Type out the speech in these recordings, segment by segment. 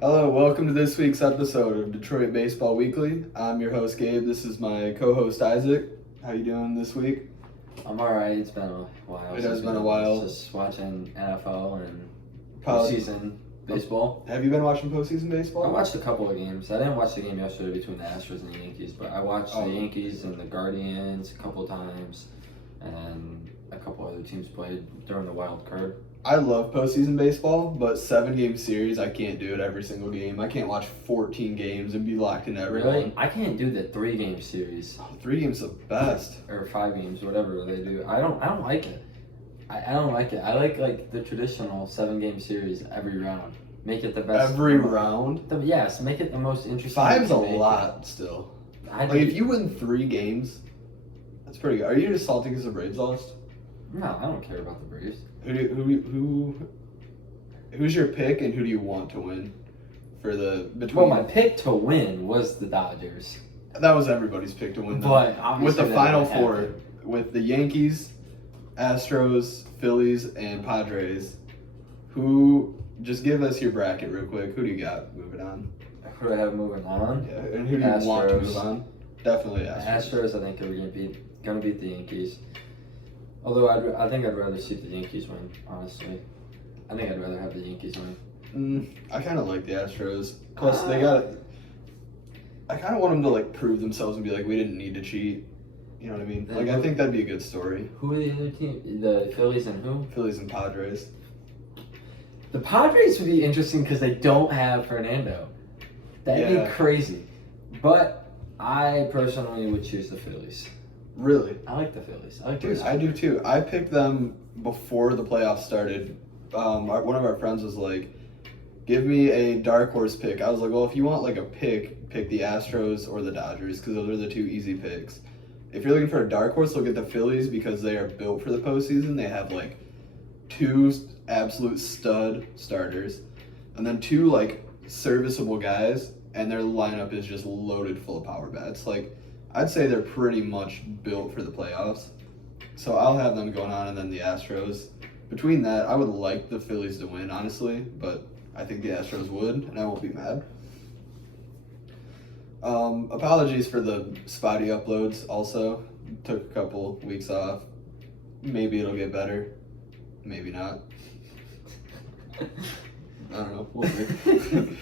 Hello, welcome to this week's episode of Detroit Baseball Weekly. I'm your host Gabe. This is my co-host Isaac. How you doing this week? I'm alright. It's been a while. It has been a while. Just watching NFL and College- postseason baseball. Have you been watching postseason I baseball? watched a couple of games. I didn't watch the game yesterday between the Astros and the Yankees, but I watched Oh. the Yankees and the Guardians a couple times, and a couple other teams played during the wild card. I love postseason baseball, but 7-game series, I can't do it every single game. I can't watch 14 games and be locked in every Really? one. I can't do the 3-game series Oh, 3 games the best. or 5 games, whatever they do. I don't like it. I don't like it. I like the traditional 7-game series every round. Make it the best. Every round? Yes, make it the most interesting. 5's a you can make it. lot still. I Like, if you win 3 games, that's pretty good. Are you just salty because the Braves lost? No, I don't care about the Braves. Who's your pick and who do you want to win for the between? Well, my pick to win was the Dodgers, That was everybody's pick to win. Though. but With obviously the that Final didn't Four, happen. with the Yankees, Astros, Phillies, and Padres, who just give us your bracket real quick. Who do you got moving on? Who do I have moving on? Yeah, and who do you want to Astros. move on? Definitely The Astros. Astros, I think, are gonna beat the Yankees. Although I think I'd rather see the Yankees win. Honestly, I think I'd rather have the Yankees win. I kind of like the Astros. Plus, they got. I kind of want them to like prove themselves and be like, we didn't need to cheat. You know what I mean? Like, I think that'd be a good story. Who are the other team? The Phillies and who? Phillies and Padres. The Padres would be interesting because they don't have Fernando. That'd Yeah. be crazy. But I personally would choose the Phillies. Really? I like the Phillies. I like Dude, those. I do too. I picked them before the playoffs started. One of our friends was like, give me a dark horse pick. I was like, well, if you want like a pick the Astros or the Dodgers because those are the 2 easy picks. If you're looking for a dark horse, look at the Phillies because they are built for the postseason. They have like 2 absolute stud starters and then 2 like serviceable guys, and their lineup is just loaded full of power bats. Like, I'd say they're pretty much built for the playoffs. So I'll have them going on, and then the Astros. Between that, I would like the Phillies to win, honestly, but I think the Astros would, and I won't be mad. Apologies for the spotty uploads also. Took a couple weeks off. Maybe it'll get better. Maybe not. I don't know. We'll see.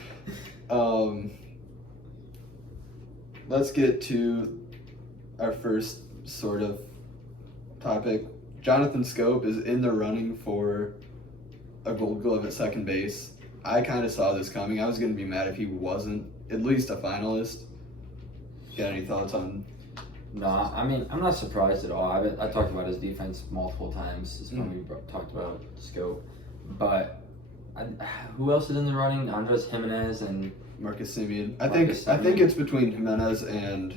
Let's get to our first sort of topic. Jonathan Scope is in the running for a Gold Glove at second base. I kind of saw this coming. I was going to be mad if he wasn't at least a finalist. Got any thoughts on? No, I mean, I'm not surprised at all. I talked about his defense multiple times when we talked about Scope. But who else is in the running? Andres Jimenez and Marcus Semien. I Marcus think Semien. it's between Jimenez and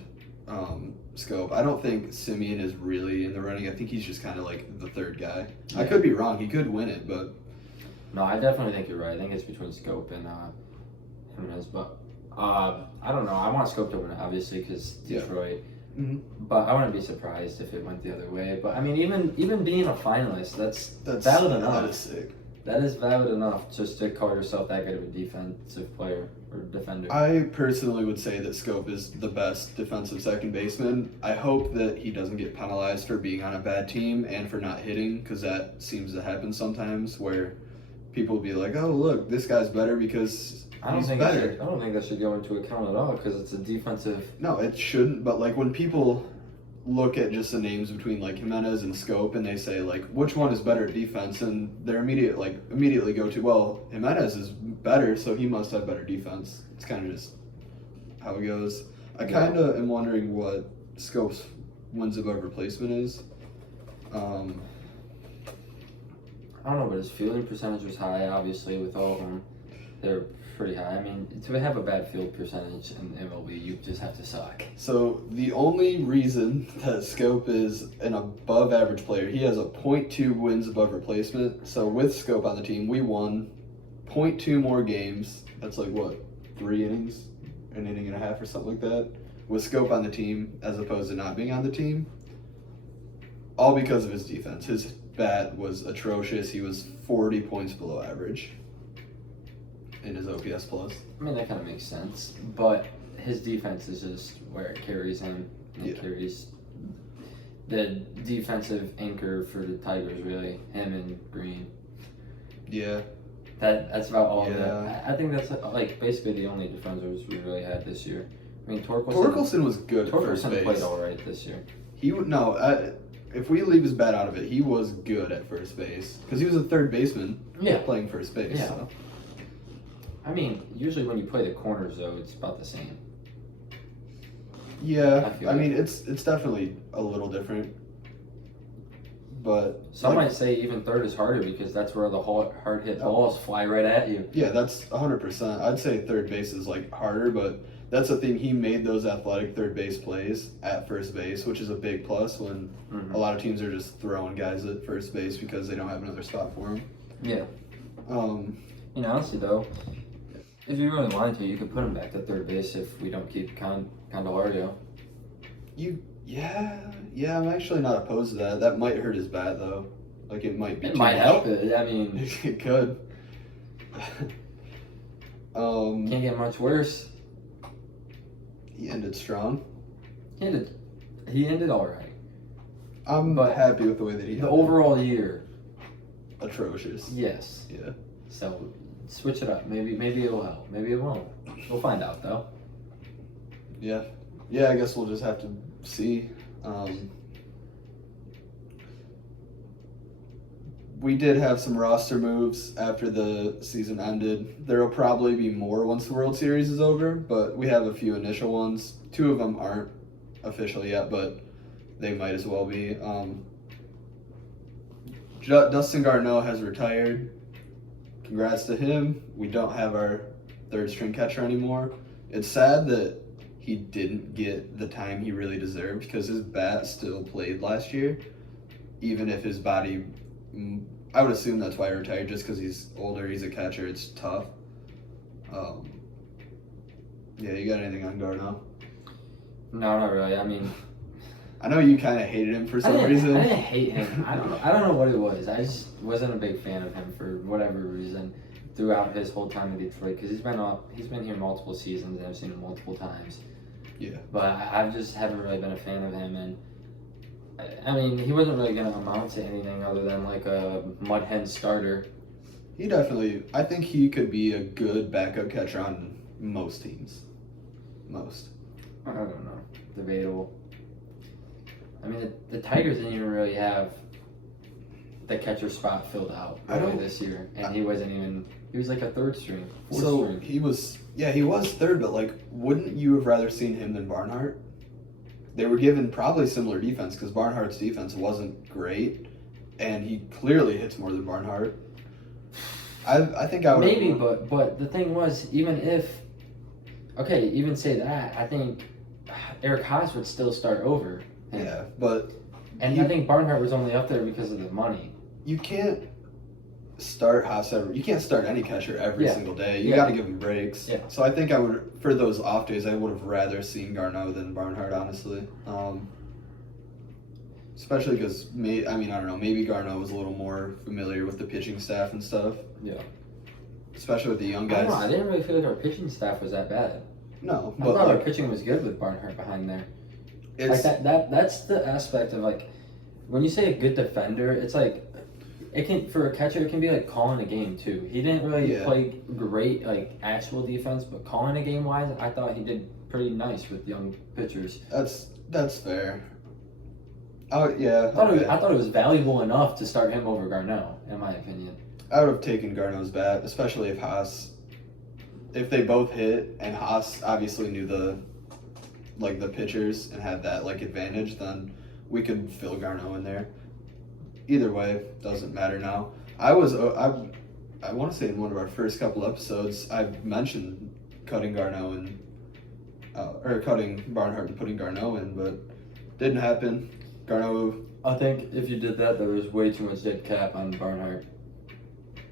Scope. I don't think Semien is really in the running. I think he's just kind of like the third guy. I Yeah. could be wrong. He could win it, but No, I definitely think you're right. I think it's between Scope and Jimenez. But I don't know. I want Scope to win, obviously, because Yeah. Detroit. Mhm. But I wouldn't be surprised if it went the other way. But I mean, even being a finalist, that's that's valid enough. That is sick. That is valid enough just to call yourself that good of a defensive player or defender. I personally would say that Scope is the best defensive second baseman. I hope that he doesn't get penalized for being on a bad team and for not hitting, because that seems to happen sometimes where people will be like, oh, look, this guy's better because he's better. I don't think that should go into account at all because it's a defensive. No, it shouldn't. But like when people look at just the names between like Jimenez and Scope and they say like which one is better at defense, and they're immediately go to, well, Jimenez is better, so he must have better defense. It's kind of just how it goes. I kind of am wondering what Scope's wins above replacement is. I don't know, but his fielding percentage was high. Obviously, with all of them, they're pretty high. I mean, to have a bad field percentage in MLB, you just have to suck. So the only reason that Scope is an above average player, he has a .2 wins above replacement. So with Scope on the team, we won .2 more games. That's like what, 3 innings, an inning and a half or something like that. With Scope on the team as opposed to not being on the team. All because of his defense. His bat was atrocious. He was 40 points below average. in his OPS plus. I mean, that kind of makes sense, but his defense is just where it carries him. It carries the defensive anchor for the Tigers, really. Him and Green. Yeah. That's about all of Yeah. it. I think that's like basically the only defenders we really had this year. I mean, Torkelson was good at first base. played all right this year. He would no. If we leave his bat out of it, he was good at first base because he was a third baseman. Yeah. Playing first base. Yeah. So. I mean, usually when you play the corners, though, it's about the same. Yeah. I I mean, it's definitely a little different. But some might say even third is harder because that's where the hard hit balls fly right at you. Yeah, that's 100%. I'd say third base is like harder, but that's the thing. He made those athletic third base plays at first base, which is a big plus when a lot of teams are just throwing guys at first base because they don't have another spot for them. Yeah. Honestly though, if you really wanted to, you could put him back to third base if we don't keep Candelario. Yeah, I'm actually not opposed to that. That might hurt his bat though. Like it might be. It might help it. I mean, it could. Can't get much worse. He ended strong. He ended all right. I'm happy with the way that he. The overall year. Atrocious. Yes. Yeah. So switch it up. Maybe it will help. Maybe it won't. We'll find out though. Yeah. Yeah, I guess we'll just have to see. We did have some roster moves after the season ended. There will probably be more once the World Series is over, but we have a few initial ones. 2 of them aren't official yet, but they might as well be. Dustin Garneau has retired. Congrats to him. We don't have our third string catcher anymore. It's sad that he didn't get the time he really deserved because his bat still played last year, even if his body, I would assume that's why he retired, just because he's older, he's a catcher, it's tough. Yeah, you got anything on Garneau? No, not really. I mean, I know you kind of hated him for some reason. I didn't hate him. I don't know what it was. I just wasn't a big fan of him for whatever reason throughout his whole time in Detroit because he's been here multiple seasons and I've seen him multiple times. Yeah. But I just haven't really been a fan of him, and I mean, he wasn't really going to amount to anything other than like a mud hen starter. He definitely, I think he could be a good backup catcher on most teams. Most. I don't know. Debatable. I mean, the Tigers didn't even really have the catcher spot filled out this year, and he wasn't even. He was like a third string, fourth string. He was third, but like, wouldn't you have rather seen him than Barnhart? They were given probably similar defense because Barnhart's defense wasn't great, and he clearly hits more than Barnhart. I think I would maybe, but the thing was, even say that, I think Eric Haas would still start over him. Yeah, but I think Barnhart was only up there because of the money. You can't start Haas you can't start any catcher every single day. You got to give him breaks. Yeah. So I think I would, for those off days, I would have rather seen Garneau than Barnhart, honestly. Especially because I don't know, maybe Garneau was a little more familiar with the pitching staff and stuff. Yeah. Especially with the young guys. I didn't really feel like our pitching staff was that bad. No, I thought our pitching was good with Barnhart behind there. It's like that's the aspect of like when you say a good defender, it's like it can for a catcher it can be like calling a game too. He didn't really play great like actual defense, but calling a game wise, I thought he did pretty nice with young pitchers. That's fair. Oh yeah. I thought it was valuable enough to start him over Garneau, in my opinion. I would have taken Garneau's bat, especially if they both hit and Haas obviously knew the pitchers and had that like advantage, then we could fill Garneau in there. Either way, doesn't matter now. I want to say in one of our first couple episodes, I mentioned cutting Garneau or cutting Barnhart and putting Garneau in, but didn't happen. Garneau. I think if you did that, there was way too much dead cap on Barnhart.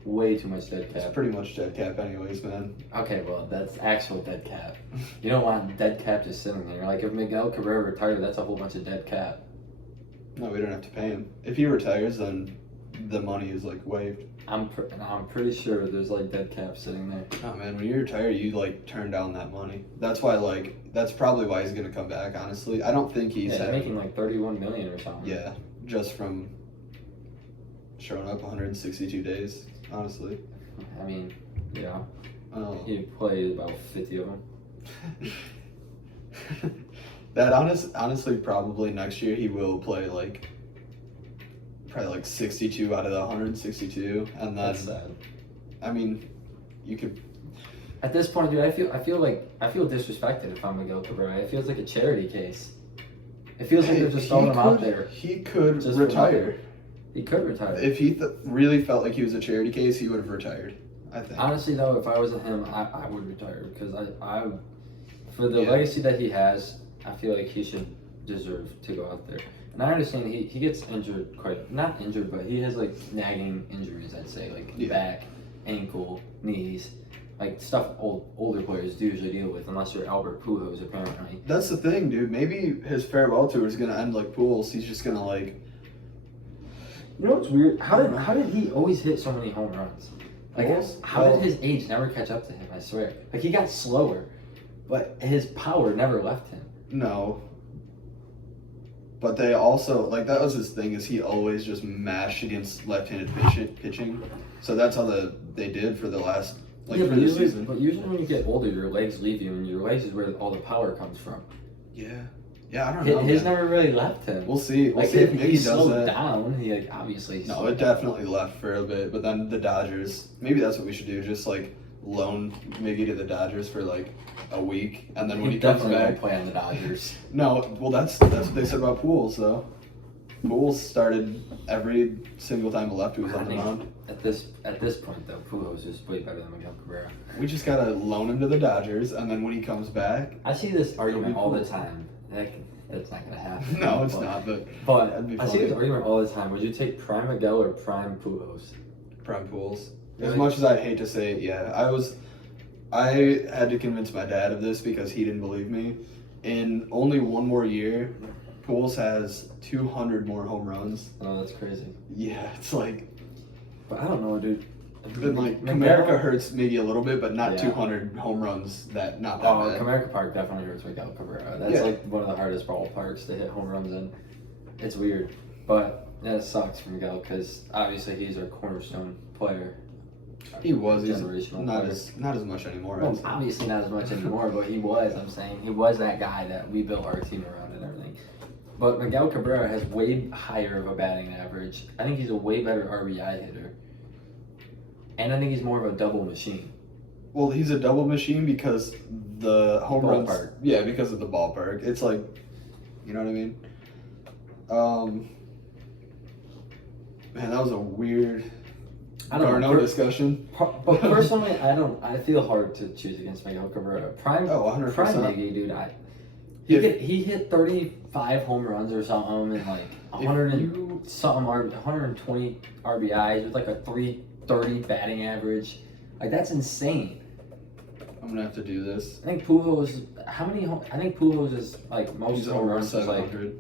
Way too much dead cap. It's pretty much dead cap anyways, man. Okay, well, that's actual dead cap. You don't want dead cap just sitting there. Like, if Miguel Cabrera retired, that's a whole bunch of dead cap. No, we don't have to pay him. If he retires, then the money is, like, waived. I'm pretty sure there's like dead cap sitting there. Oh man, when you retire, you like turn down that money. That's why that's probably why he's gonna come back. Honestly, I don't think he's making like 31 million or something. Yeah, just from showing up 162 days. Honestly, I mean, yeah, oh. He played about 50 of them. That honestly, probably next year he will play probably like 62 out of the 162, and then That's sad. I mean, you could. At this point, dude, I feel disrespected if I'm Miguel Cabrera. It feels like a charity case. It feels like they're just throwing him out there. He could retire. He could retire. If he really felt like he was a charity case, he would have retired. I think. Honestly, though, if I was him, I would retire because I for the legacy that he has, I feel like he should deserve to go out there. And I understand he gets injured not injured, but he has like nagging injuries. I'd say like back, ankle, knees, like stuff older players do usually deal with, unless you're Albert Pujols apparently. That's the thing, dude. Maybe his farewell tour is gonna end like Pujols. He's just gonna like. You know what's weird? How did he always hit so many home runs? Like, how did his age never catch up to him? I swear. Like, he got slower, but his power never left him. No. But they also, that was his thing, is he always just mashed against left-handed pitching. So that's how they did for the last, for the season. But usually when you get older, your legs leave you, and your legs is where all the power comes from. Yeah. Yeah, I don't know. His never really left him. We'll see. We'll see if Miggy does slowed that. down. He obviously. No, it definitely left for a bit. But then the Dodgers. Maybe that's what we should do. Just loan Miggy to the Dodgers for a week, and then when he comes back, won't play on the Dodgers. No, well that's what they said about Pujols though. Pujols started every single time a lefty was on the mound. At this point though, Pujols is way better than Miguel Cabrera. We just gotta loan him to the Dodgers, and then when he comes back, I see this argument all the time. That's not gonna happen. No, it's not. But I see this argument all the time. Would you take prime Miguel or prime Pujols? Prime Pujols. As much as I'd hate to say it, yeah, I had to convince my dad of this because he didn't believe me. In only one more year, Pujols has 200 more home runs. Oh, that's crazy. Yeah, it's But I don't know, dude. Then Comerica hurts maybe a little bit, but not 200 home runs. Not that bad. Comerica Park definitely hurts Miguel Cabrera. That's one of the hardest ballparks to hit home runs in. It's weird, but it sucks for Miguel because obviously he's our cornerstone player. He was. He's generational not as much anymore. Well, obviously not as much anymore, but he was. I'm saying he was that guy that we built our team around and everything. But Miguel Cabrera has way higher of a batting average. I think he's a way better RBI hitter. And I think he's more of a double machine. Well, he's a double machine because the home runs. Yeah, because of the ballpark. It's you know what I mean? Man, that was a weird Garneau discussion. But personally, I feel hard to choose against Miguel Cabrera. 100%. Prime Miggy, dude. He hit 35 home runs or something and 120 RBIs with a 330 batting average. That's insane. I'm gonna have to do this. I think Pujols is most home runs is 700.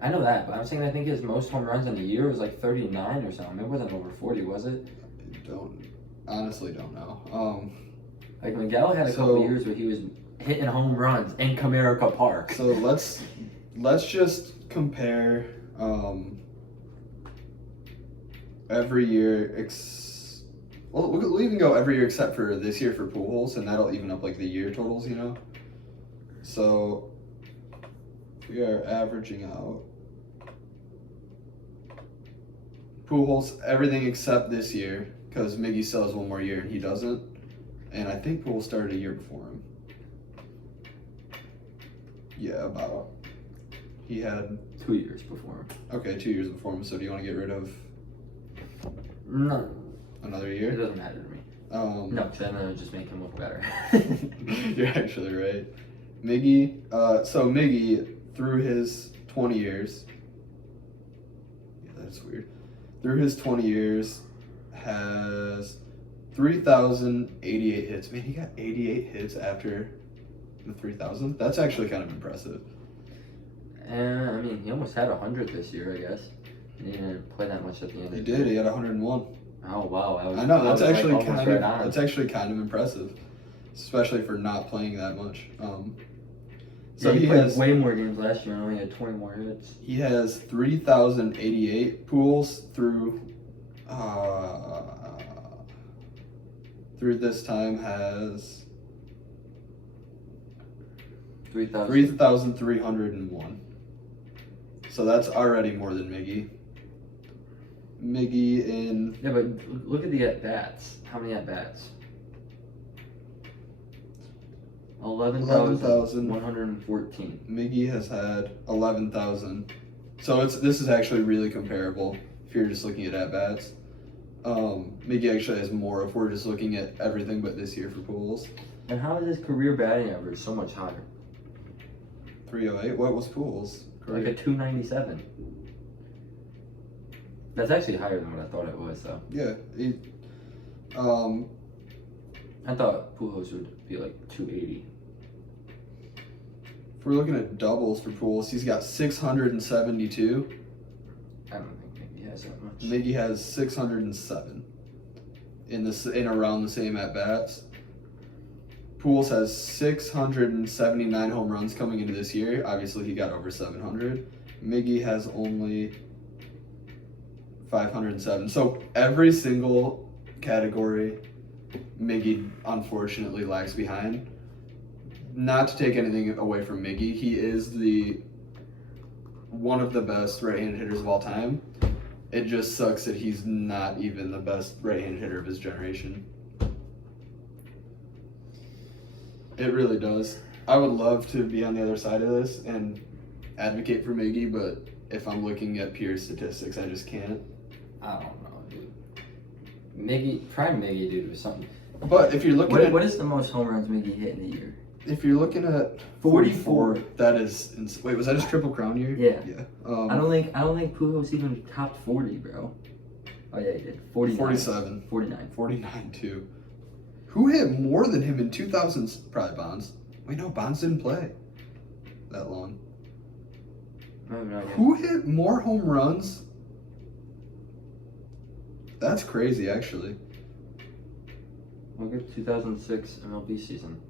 I know that, but I'm saying I think his most home runs in a year was 39 or something. It wasn't over 40, was it? Honestly don't know. Miguel had a couple years where he was hitting home runs in Comerica Park. So let's just compare every year. We'll even go every year except for this year for Pujols, and that'll even up the year totals, you know. So we are averaging out Pujols everything except this year because Miggy still has one more year and he doesn't, and I think Pujols started a year before him. Yeah, about. He had 2 years before him. Okay, 2 years before him. So do you want to get rid of? No. Another year? It doesn't matter to me. No, because then it'll just make him look better. You're actually right. Miggy, so Miggy, through his 20 years, yeah, that's weird. Through his 20 years, has 3,088 hits. Man, he got 88 hits after the 3,000. That's actually kind of impressive. I mean, he almost had 100 this year, I guess. He didn't play that much at the end. He did. He had 101. Oh wow! I know that that's was, actually like, almost right on. that's actually kind of impressive, especially for not playing that much. So he played way more games last year and only had 20 more hits. He has 3,088 pools through this time has 3,301. So that's already more than Miggy. Miggy in... Yeah, but look at the at-bats. How many at-bats? 11,114. Miggy has had 11,000. So this is actually really comparable if you're just looking at bats. Miggy actually has more if we're just looking at everything but this year for pools. And how is his career batting average so much higher? 308. What was pools? Like a 297. That's actually higher than what I thought it was, though. Yeah. I thought Pujols would be like 280. If we're looking at doubles for pools, he's got 672. I don't think Miggy has that much. Miggy has 607 in around the same at bats. Pujols has 679 home runs coming into this year. Obviously, he got over 700. Miggy has only 507. So every single category, Miggy unfortunately lags behind. Not to take anything away from Miggy, he is one of the best right-handed hitters of all time. It just sucks that he's not even the best right-handed hitter of his generation. It really does. I would love to be on the other side of this and advocate for Miggy, but if I'm looking at pure statistics, I just can't. I don't know, dude. Prime Miggy, dude, was something. But if you're looking at... What is the most home runs Miggy hit in a year? If you're looking at 44, that is... Wait, was that his Triple Crown year? Yeah. Yeah. I don't think Pujols even topped 40, bro. Oh yeah, he did. 49. 47. 49. 49 too. Who hit more than him in 2000s? Probably Bonds. Wait, no, Bonds didn't play that long. Who hit more home runs? That's crazy, actually. Look at 2006 MLB season.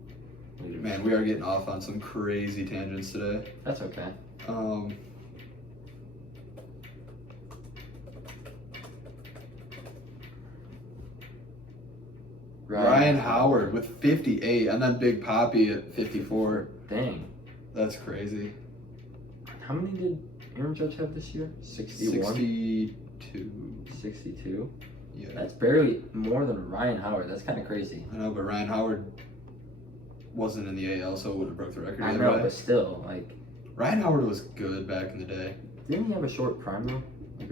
Man, we are getting off on some crazy tangents today. That's okay. Ryan Howard with 58, and then Big Papi at 54. Dang. That's crazy. How many did Aaron Judge have this year? 61? 62. 62? Yeah. That's barely more than Ryan Howard. That's kind of crazy. I know, but Ryan Howard wasn't in the AL, so it would have broke the record. I know, but still, like... Ryan Howard was good back in the day. Didn't he have a short prime, though? Like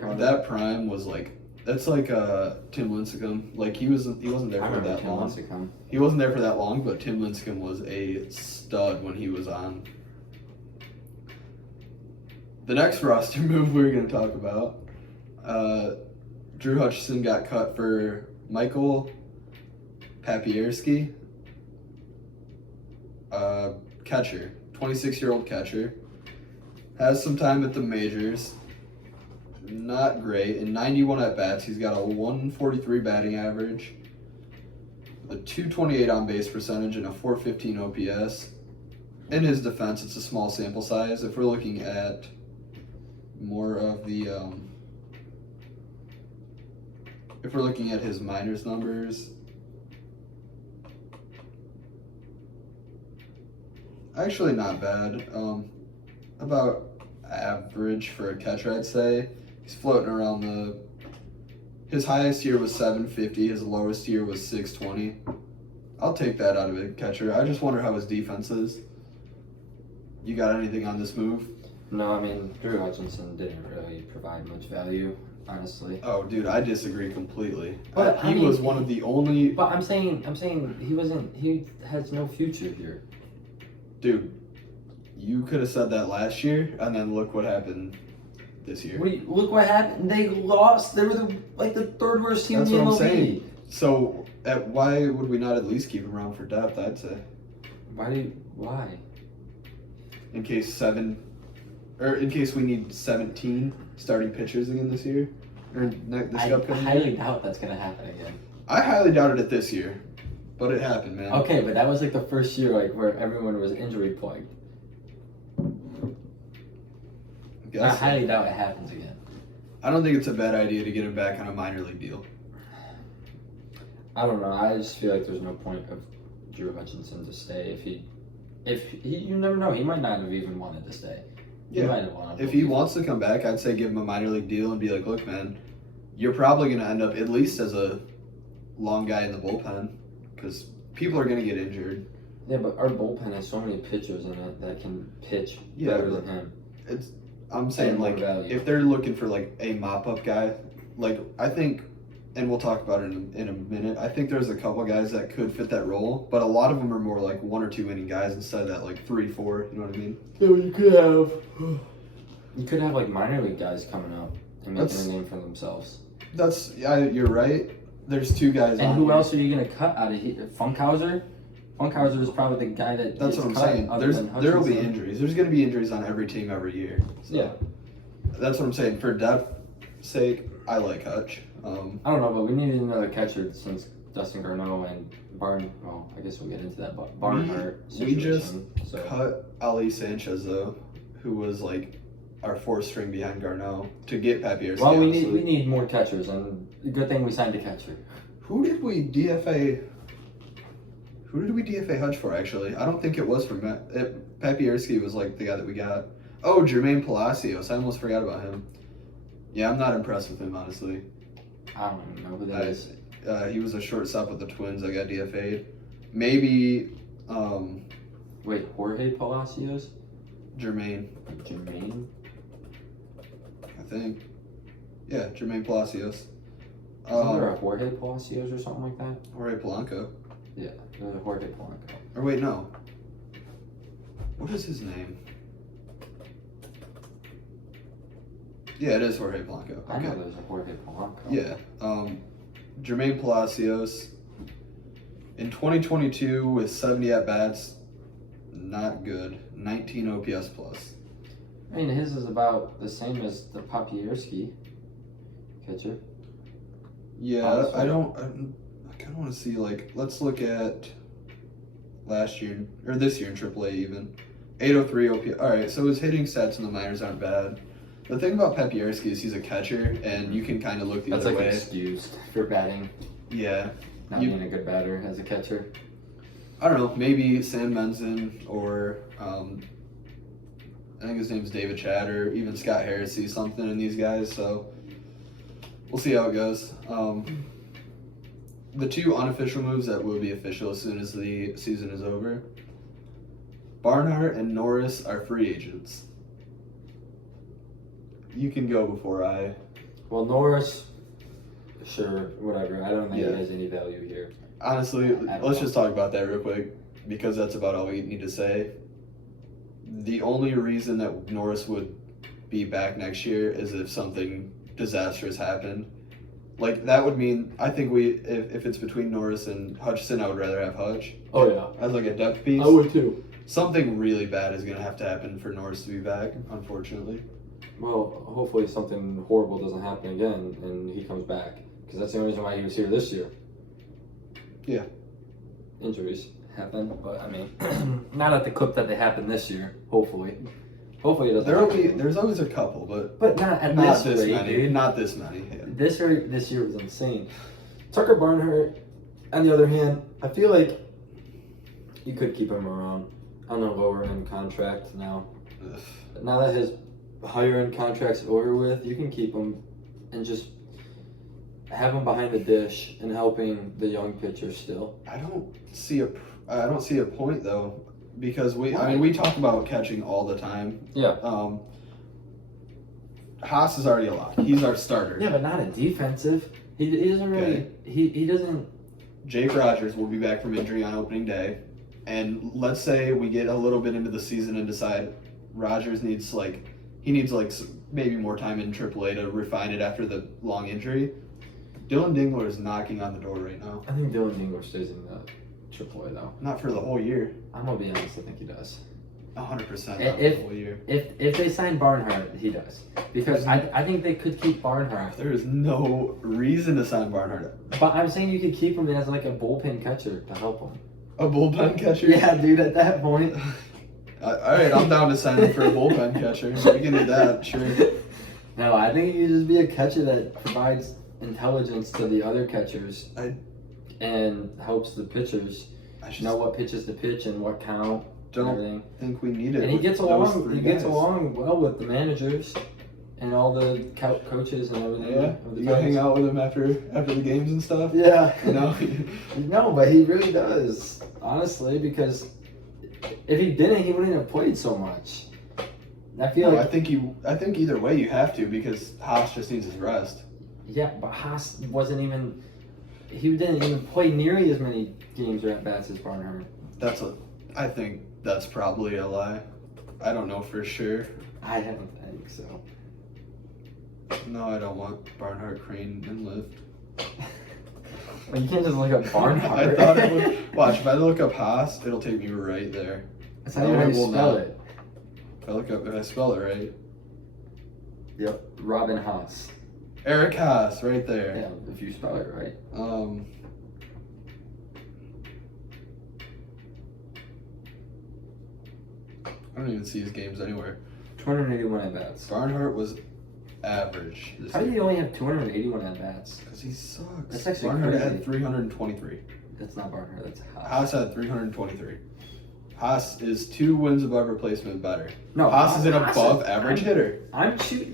but that prime was like... That's like Tim Lincecum. Like, he wasn't there for that long. He wasn't there for that long, but Tim Lincecum was a stud when he was on. The next roster move we're going to talk about, Drew Hutchison got cut for Michael Papierski, catcher, 26-year-old catcher. Has some time at the majors. Not great. In 91 at-bats, he's got a 143 batting average, a 228 on-base percentage, and a 415 OPS. In his defense, it's a small sample size. If we're looking at more of the... if we're looking at his minors numbers... Actually not bad. About average for a catcher, I'd say. He's floating around his highest year was 750, his lowest year was 620. I'll take that out of a catcher. I just wonder how his defense is. You got anything on this move? No, I mean, Drew Hutchinson didn't really provide much value, honestly. Oh, dude, I disagree completely. But he was one of the only... But I'm saying he has no future here. Dude, you could have said that last year, and then look what happened this year. Look what happened. They lost. They were the third worst team in the MLB. That's what I'm saying. So, why would we not at least keep him around for depth, I'd say? Why? In case we need 17 starting pitchers again this year. or this I upcoming highly year. doubt that's gonna happen again. I highly doubted it this year, but it happened, man. Okay, but that was like the first year like where everyone was injury plagued. I Guess so. highly doubt it happens again. I don't think it's a bad idea to get him back on a minor league deal. I don't know. I just feel like there's no point of Drew Hutchinson to stay if he you never know. He might not have even wanted to stay. He Yeah. might have wanted. If he wants to come back, I'd say give him a minor league deal and be like, look, man, you're probably going to end up at least as a long guy in the bullpen because people are going to get injured. Yeah, but our bullpen has so many pitchers in it that can pitch Yeah, better but than him. I'm saying, And more like, value. if they're looking for, like, a mop-up guy, like, I think, and we'll talk about it in a minute, I think there's a couple guys that could fit that role, but a lot of them are more, like, 1 or 2 inning guys instead of that, like, 3, 4, you know what I mean? So you could have. You could have like minor league guys coming up and making That's- a name for themselves. You're right. There's 2 guys And on who here. else are you gonna cut out of here? Funkhauser? Funkhauser is probably the guy that That's gets what I'm cut saying. other than There will be Hutchinson. injuries. There's going to be injuries on every team every year. So Yeah. That's what I'm saying. For depth sake, I like Hutch. I don't know, but we needed another catcher since Dustin Garneau and well, I guess we'll get into that, but Barnhart we just situation. So Cut Ali Sanchez, though, who was like our 4th string behind Garneau, to get Papierski. well, we honestly. need more catchers, and good thing we signed a catcher. Who did we DFA? Who did we DFA Hutch for, actually? I don't think it was for Papierski was like the guy that we got. Oh, Jermaine Palacios. I almost forgot about him. Yeah, I'm not impressed with him, honestly. I don't even know who that is. He was a shortstop with the Twins that got DFA'd. Maybe Wait, Jorge Palacios? Jermaine, Jermaine? I think. Yeah, Jermaine Palacios. Isn't there a Jorge Palacios or something like that? Jorge Polanco. Yeah, there's a Jorge Polanco. Or wait, no. What is his name? Yeah, it is Jorge Polanco. I know Okay. there's a Jorge Polanco. Yeah. Jermaine Palacios in 2022 with 70 at bats, not good. 19 OPS plus. I mean, his is about the same as the Papierski catcher. Yeah, Honestly. I kind of want to see, like, let's look at last year or this year in AAA even. 803 OPS. All right, so his hitting stats in the minors aren't bad. The thing about Papierski is he's a catcher, and you can kind of look the That's other like way. excused for batting, Yeah, not being a good batter as a catcher. I don't know. Maybe Sam Menzin or I think his name's David Chatter, even Scott Harris sees something in these guys. So we'll see how it goes. The 2 unofficial moves that will be official as soon as the season is over. Barnhart and Norris are free agents. You can go before I. Well, Norris, sure, whatever. I don't think Yeah. he has any value here. Honestly, I don't let's know. just talk about that real quick because that's about all we need to say. The only reason that Norris would be back next year is if something disastrous happened. Like, that would mean, I think if it's between Norris and Hutchinson, I would rather have Hutch. Oh, yeah. As like a depth piece. too. Something really bad is going to have to happen for Norris to be back, unfortunately. Well, hopefully something horrible doesn't happen again and he comes back. Because that's the only reason why he was here this year. Yeah. Injuries happen, but I mean, not at the clip that they happened this year, hopefully. Hopefully it doesn't There's always a couple, but not at not this this rate, many. dude. Not this many. Yeah. This year was insane. Tucker Barnhart, on the other hand, I feel like you could keep him around on a lower end contract now. Ugh. Now that his higher end contract's over with, you can keep him and just have him behind the dish and helping the young pitchers still. I don't see a point though, because Why? we talk about catching all the time. Yeah. Haas is already a lock. He's our starter. Yeah, but not a defensive. He doesn't really. He doesn't. Jake Rogers will be back from injury on opening day, and let's say we get a little bit into the season and decide Rogers needs maybe more time in AAA to refine it after the long injury. Dylan Dingler is knocking on the door right now. I think Dylan Dingler stays in the AAA though. Not for the whole year. I'm gonna be honest. I think he does. 100% If- the whole year. If they sign Barnhart, he does. Because I think they could keep Barnhart. There is no reason to sign Barnhart. But I'm saying you could keep him as like a bullpen catcher to help him. A bullpen catcher? Yeah, dude, at that point. All right, I'm down to sign him for a bullpen catcher. We can do that, sure. No, I think he could just be a catcher that provides intelligence to the other catchers and helps the pitchers know what pitches to pitch and what count and everything. Think we need it. And he gets along. He gets along well with the managers and all the coaches and everything. Yeah, you go hang out with him after the games and stuff. Yeah. No. No, but he really does. Honestly, because if he didn't, he wouldn't have played so much. I feel like I think either way you have to because Haas just needs his rest. Yeah, but Haas wasn't even. He didn't even play nearly as many games or at bats as Barnhart. I think that's probably a lie. I don't know for sure. I don't think so. No, I don't want Barnhart, Crane, and Lift. Well, you can't just look up Barnhart. I thought it would. Watch, if I look up Haas, it'll take me right there. That's not even how you spell it. If I spell it right. Yep. Robin Haas. Eric Haas, right there. Yeah, if you spell it right. I don't even see his games anywhere. 281 at bats. Barnhart was average. How do you only have 281 at bats? Because he sucks. That's actually Barnhart crazy. had 323. That's not Barnhart. That's Haas. Haas had 323. Haas is 2 wins above replacement better. No, Haas is an above average hitter.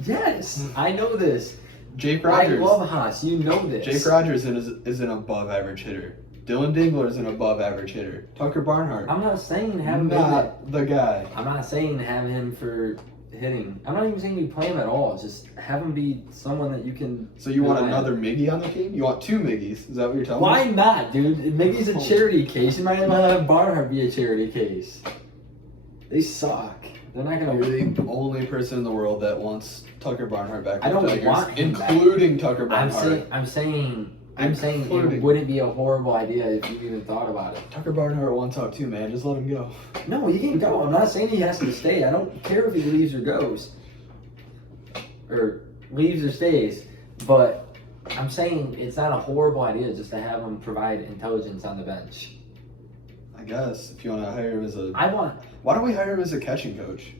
Yes, I know this. Jake Rogers. I love Haas. You know this. Jake Rogers is an above average hitter. Dylan Dingler is an above average hitter. Tucker Barnhart. I'm not saying have him. Not the guy. I'm not saying have him for hitting. I'm not even saying you play him at all. Just have him be someone that you can. So you want rely on. another Miggy on the team? You want 2 Miggies? Is that what you're telling Why me? not, dude? Miggy's a charity case. You might as well have Barnhart be a charity case. They suck. They're not gonna. You're the only person in the world that wants Tucker Barnhart back. I don't Tigers, want him back. including Tucker Barnhart. I'm saying it Including. wouldn't be a horrible idea if you even thought about it. Tucker Barnhart wants out too, man. Just let him go. No, he can go. I'm not saying he has to stay. I don't care if he leaves or goes. Or leaves or stays. But I'm saying it's not a horrible idea just to have him provide intelligence on the bench. I guess if you want to hire him as a. Why don't we hire him as a catching coach?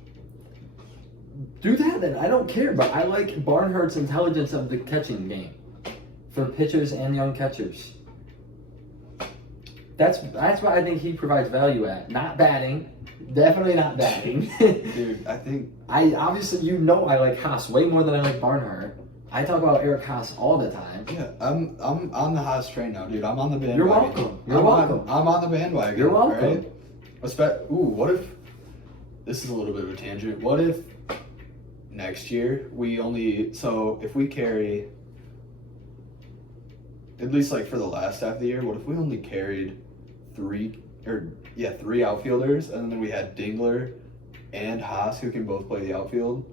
do that then. I don't care. But I like Barnhart's intelligence of the catching game. For pitchers and young catchers. That's what I think he provides value at. Not batting. Definitely not batting. Dude, I think I obviously I like Haas way more than I like Barnhart. I talk about Eric Haas all the time. yeah, I'm on the Haas train now, dude. I'm on the bandwagon. You're welcome. You're welcome. I'm on the bandwagon. You're welcome. Right? What if this is a little bit of a tangent? What if next year if we carry at least like for the last half of the year, what if we only carried 3 outfielders and then we had Dingler and Haas who can both play the outfield?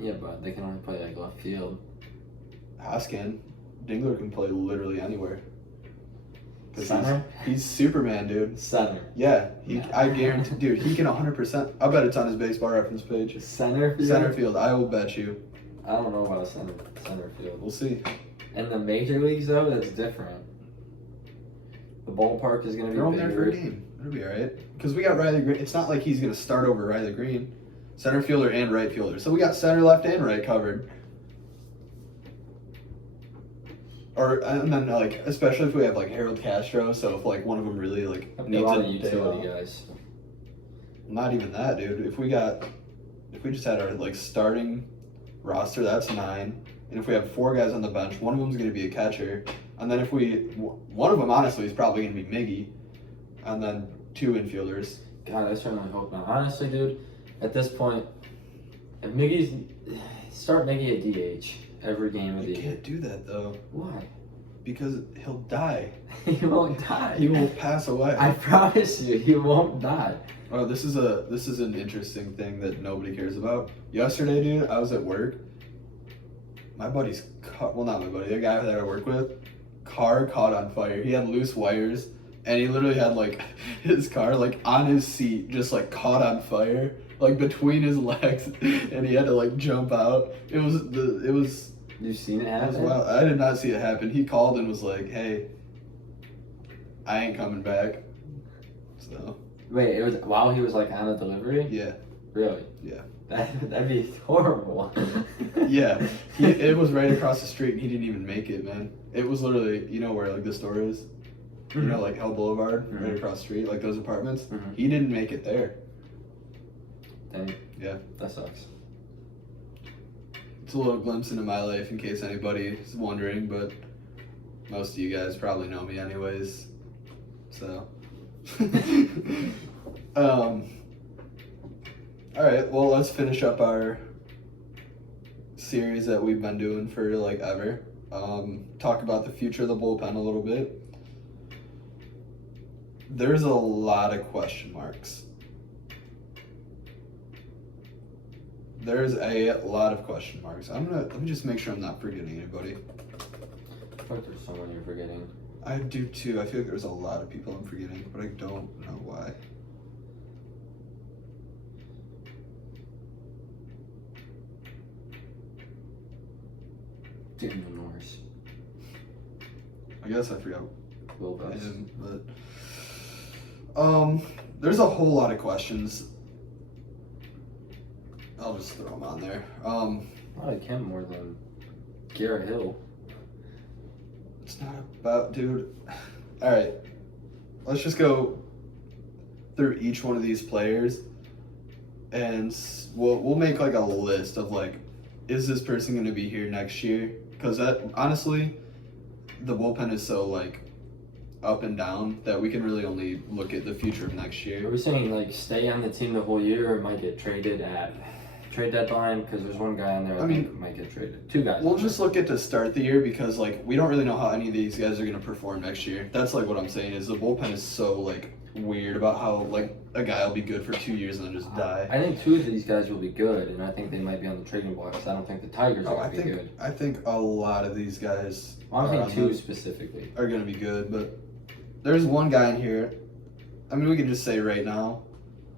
Yeah, but they can only play like left field. Haas can. Dingler can play literally anywhere. Center? He's Superman, dude. Center. Yeah, I guarantee, dude, he can 100%. I bet it's on his baseball reference page. Center field? Center field, I will bet you. I don't know about a center field. We'll see. In the major leagues, though, that's different. The ballpark is going to be They're only there for a bigger. game. It'll be alright. Because we got Riley Green. It's not like he's going to start over Riley Green. Center fielder and right fielder. So we got center, left, and right covered. And then, like, especially if we have, like, Harold Castro. So if, like, one of them really, like, A needs lot a of day utility off. guys. Not even that, dude. If we just had our, like, starting roster, that's 9. And if we have 4 guys on the bench, one of them's going to be a catcher. And then one of them, honestly, is probably going to be Miggy. And then 2 infielders. God, I certainly hope not. Honestly, dude, at this point, if start Miggy at DH every game of the You year. can't do that, though. Why? Because he'll die. He won't die. He will pass away. I promise you, he won't die. Oh, this is an interesting thing that nobody cares about. Yesterday, dude, I was at work. My buddy's car, well, not my buddy, the guy that I work with, car caught on fire. He had loose wires, and he literally had like his car like on his seat, just like caught on fire, like between his legs, and he had to like jump out. It was. You've seen it It was happen? wild. I did not see it happen. He called and was like, "Hey, I ain't coming back." So. Wait, it was while he was like on a delivery? Yeah. Really? Yeah. That'd be horrible. Yeah. It was right across the street, and he didn't even make it, man. It was literally, you know where like the store is, you know, like Hell Boulevard, right across the street, like those apartments. Mhm. He didn't make it there. Dang. Yeah. That sucks. It's a little glimpse into my life, in case anybody is wondering, but most of you guys probably know me anyways. So. All right, well, let's finish up our series that we've been doing for like ever. Talk about the future of the bullpen a little bit. There's a lot of question marks. There's a lot of question marks. Let me just make sure I'm not forgetting anybody. I feel like there's someone you're forgetting. I do too. I feel like there's a lot of people I'm forgetting, but I don't know why. Daniel Norris. I guess I forgot Will Vest. him, but there's a whole lot of questions. I'll just throw them on there. I like him more than Garrett Hill. It's not about, dude. All right, let's just go through each one of these players, and we'll make like a list of like, is this person going to be here next year? Because that honestly, the bullpen is so like up and down that we can really only look at the future of next Are year. we saying like stay on the team the whole year, or might get traded at trade deadline? Because there's one guy on there I think might get traded. Two guys. We'll just look at to start the year because like we don't really know how any of these guys are going to perform next year. That's like what I'm saying is the bullpen is so like weird about how like a guy will be good for 2 years and then just die. I think two of these guys will be good, and I think they might be on the trading block. Because I don't think the Tigers are going to be good. I think a lot of these guys I think two specifically are going to be good, but there's one guy in here. I mean, we can just say right now,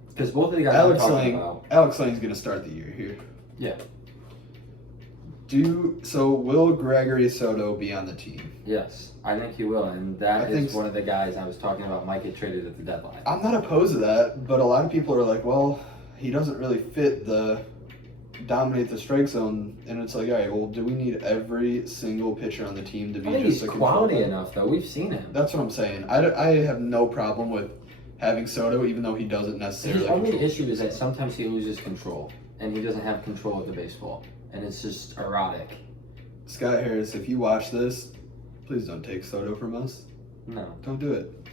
because both of the guys Alex we're talking Lang. about. Alex Lang's going to start the year here. Yeah. Will Gregory Soto be on the team? Yes, I think he will, and that is one of the guys I was talking about might get traded at the deadline. I'm not opposed to that, but a lot of people are like, well, he doesn't really fit the dominate the strike zone, and it's like, all right, well, do we need every single pitcher on the team to be I think just he's a quality control? enough, though. We've seen him. That's what I'm saying. I have no problem with having Soto, even though he doesn't necessarily. His only control issue is that sometimes he loses control, and he doesn't have control of the baseball, and it's just erratic. Scott Harris, if you watch this, please don't take Soto from us. No. Don't do it.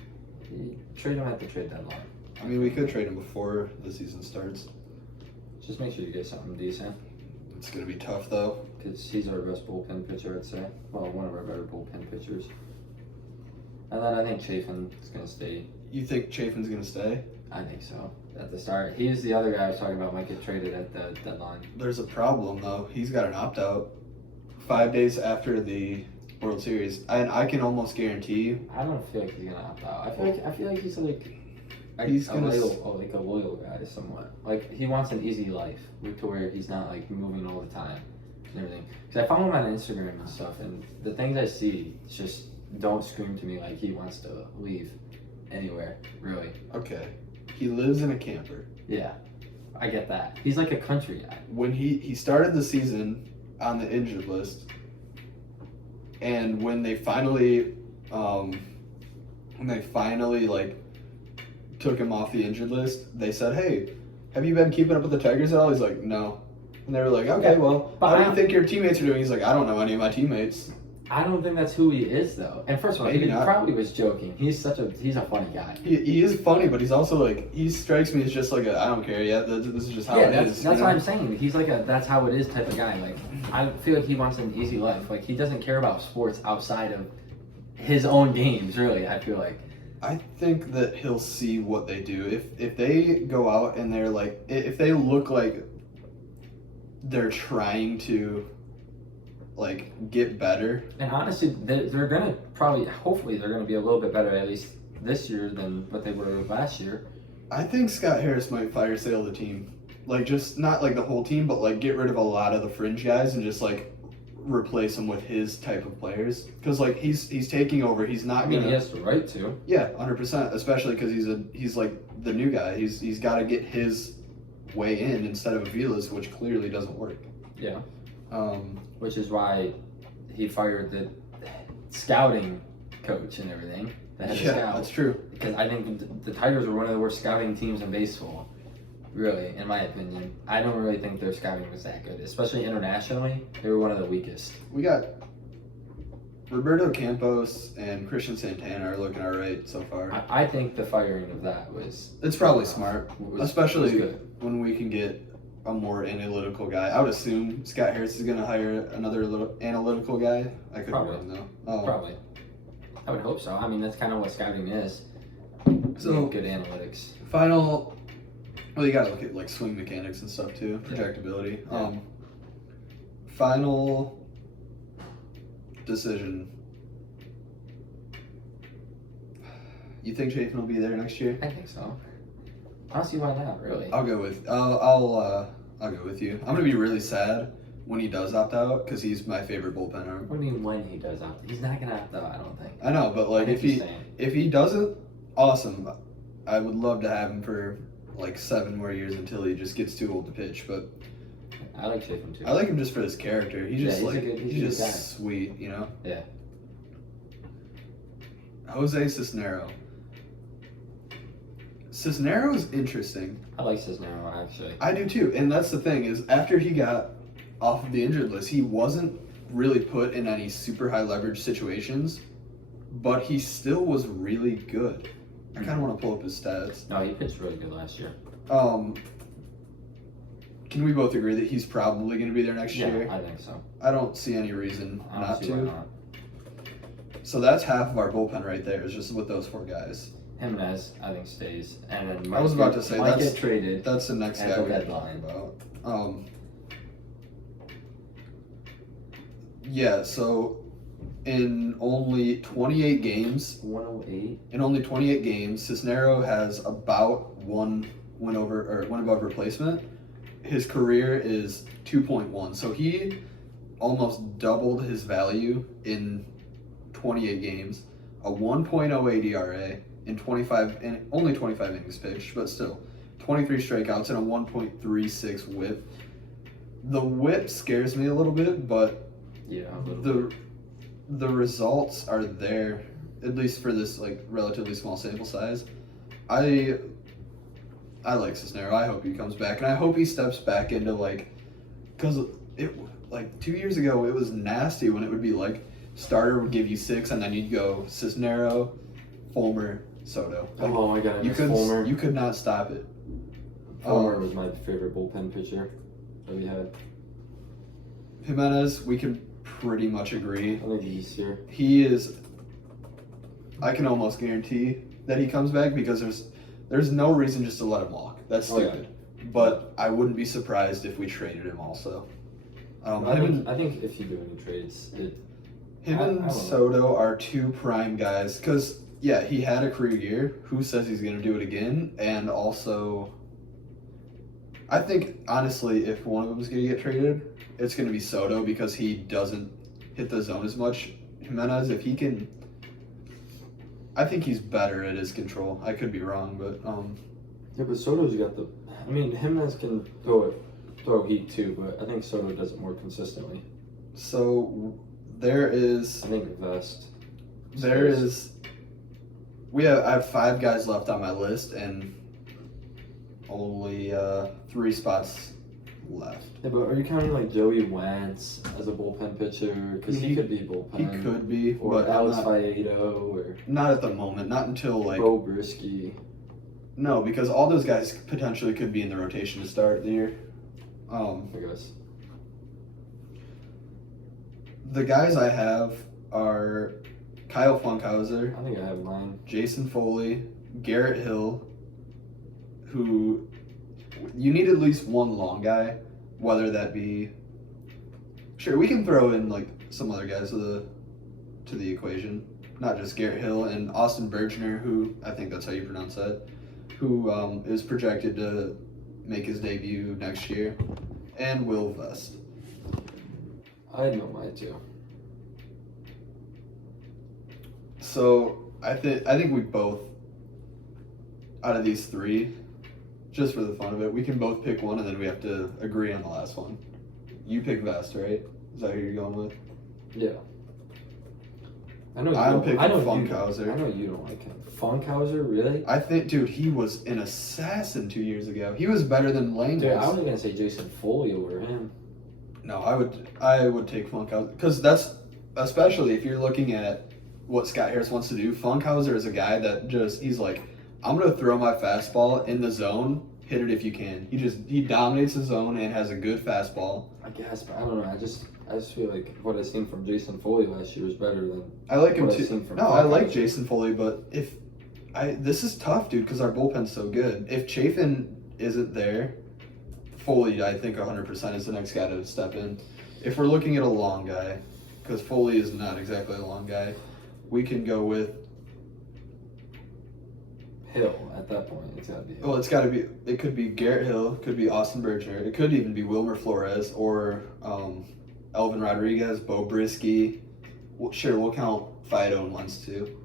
Trade him at the trade deadline. I mean, we could trade him before the season starts. Just make sure you get something decent, It's gonna be tough though. because he's our best bullpen pitcher, I'd say. Well, one of our better bullpen pitchers. And then I think Chafin is going to stay. You think Chafin's gonna stay? I think so. At the start. He's the other guy I was talking about might get traded at the deadline. There's a problem though. He's got an opt-out 5 days after the World Series, and I can almost guarantee you. I don't feel like he's gonna opt out. I feel like he's like He's a gonna loyal guy somewhat. Like he wants an easy life to where he's not like moving all the time and everything. Because I follow him on Instagram and stuff, and the things I see just don't scream to me like he wants to leave anywhere. Really. Okay. He lives in a camper. Yeah, I get that. He's like a country guy. When he started the season on the injured list, and when they finally like took him off the injured list, they said, "Hey, have you been keeping up with the Tigers at all?" He's like, "No," and they were like, "Okay, well, But how do you think your teammates are doing?" He's like, "I don't know any of my teammates." I don't think that's who he is though. And first of all, Maybe he not. probably was joking. He's a funny guy. He is funny, but he's also like, he strikes me as just like I don't care yet. This is just how it is. That's what I'm saying. He's like a that's how it is type of guy. Like I feel like he wants an easy life. Like he doesn't care about sports outside of his own games. Really, I feel like. I think that he'll see what they do. If they go out and they're like, if they look like they're trying to like get better. And honestly, they're gonna hopefully they're gonna be a little bit better at least this year than what they were last year. I think Scott Harris might fire sale the team. Like, just not like the whole team, but like get rid of a lot of the fringe guys and just like replace them with his type of players. Because like he's taking over. He's not gonna. He has the right to. Yeah, 100%. Especially because he's like the new guy. He's got to get his way in instead of Avila's, which clearly doesn't work. Yeah. Um, Which is why he fired the scouting coach and everything. The head of yeah, scout. that's true. Because I think the Tigers were one of the worst scouting teams in baseball. Really, in my opinion. I don't really think their scouting was that good. Especially internationally, they were one of the weakest. We got Roberto Campos and Christian Santana are looking all right so far. I think the firing of that was... It's probably smart, especially was good. when we can get a more analytical guy. I would assume Scott Harris is going to hire another little analytical guy. I could be Probably. wrong though. Probably. I would hope so. I mean, that's kind of what scouting is. So good analytics. Final. Well, you got to look at like swing mechanics and stuff too, projectability. Yeah. Final decision. You think Chafin will be there next year? I think so. I don't see why not, really. I'll go with. I'll go with you. I'm gonna be really sad when he does opt out because he's my favorite bullpen arm. What do you mean when he does opt? He's not gonna opt out, I don't think. I know, but like I if think he he's saying. if he doesn't, awesome. I would love to have him for like 7 more years until he just gets too old to pitch. But I like Chafin too. I like him just for his character. He's just he's like a good- he's a he's good just guy. sweet, you know. Yeah. Jose Cisnero. Cisnero is interesting. I like Cisnero, actually. I do too, and that's the thing is after he got off of the injured list, he wasn't really put in any super high leverage situations, but he still was really good. I kind of want to pull up his stats. No, he pitched really good last year. Can we both agree that he's probably going to be there next year? I think so. I don't see any reason I don't not see why to. not. So that's half of our bullpen right there, is just with those 4 guys. Jimenez, I think, stays. And then I was about to say, might that's- get traded. That's the next At guy the we're talking deadline. about. Yeah, so in only 28 games, 108. Cisnero has about 1 win above replacement. His career is 2.1, so he almost doubled his value in 28 games. A 1.08 ERA in only 25 innings pitched, but still 23 strikeouts and a 1.36 WHIP. The WHIP scares me a little bit, but Yeah, a little bit. the results are there, at least for this like relatively small sample size. I like Cisnero. I hope he comes back, and I hope he steps back into because it like 2 years ago it was nasty when it would be like starter would give you 6, and then you'd go Cisnero, Fulmer, Soto. Like, Oh my god, you could Fulmer. you could not stop it. Fulmer was my favorite bullpen pitcher that we had. Jimenez, we can pretty much agree. I think he's here. He is. I can almost guarantee that he comes back because there's no reason just to let him walk. That's Oh, yeah. stupid. But I wouldn't be surprised if we traded him also. I think if you do any trades, him I and don't know. Soto are 2 prime guys. Because, yeah, he had a career year. Who says he's going to do it again? And also, I think, honestly, if one of them is going to get traded, it's going to be Soto because he doesn't hit the zone as much. Jimenez, if he can... I think he's better at his control. I could be wrong, but... Yeah, but Soto's got the... I mean, Jimenez can throw heat too, but I think Soto does it more consistently. So, there is... I think Vest. There stays. is... I have 5 guys left on my list, and only 3 spots left. Yeah, but are you counting like Joey Wentz as a bullpen pitcher? Because he could be bullpen. He could be, Or but Alex not, Faedo, or not at the moment. Not until Bo Brisky. No, because all those guys potentially could be in the rotation to start the year. I guess. The guys I have are Kyle Funkhauser, I think I have mine. Jason Foley, Garrett Hill, who you need at least one long guy, whether that be. Sure, we can throw in like some other guys to the equation. not just Garrett Hill, and Austin Bergner, who I think that's how you pronounce that, who is projected to make his debut next year, and Will Vest. I know mine too. So I think we both, out of these three, just for the fun of it, we can both pick one and then we have to agree on the last one. You pick Vest, right? Is that who you're going with? Yeah. I know. I'm picking I know Funkhauser. I know you don't like him. Funkhauser, really? I think, dude, he was an assassin 2 years ago. He was better than Lane Dude, was. I was gonna say Jason Foley over him. No, I would take Funkhauser because that's, especially if you're looking at what Scott Harris wants to do. Funkhauser is a guy that he's like, I'm gonna throw my fastball in the zone, hit it if you can. He dominates the zone and has a good fastball. I guess, but I don't know. I just feel like what I seen from Jason Foley last year was better than I like him what too. I've seen from No, I like Funkhauser. Jason Foley, but this is tough, dude, because our bullpen's so good. If Chafin isn't there, Foley, I think 100% is the next guy to step in. If we're looking at a long guy, because Foley is not exactly a long guy, we can go with. Hill at that point. It's gotta be Hill. Well, it's got to be. It could be Garrett Hill. Could be Austin Bergner. It could even be Wilmer Flores or Elvin Rodriguez, Bo Brisky. Well, sure, we'll count Fido in ones too.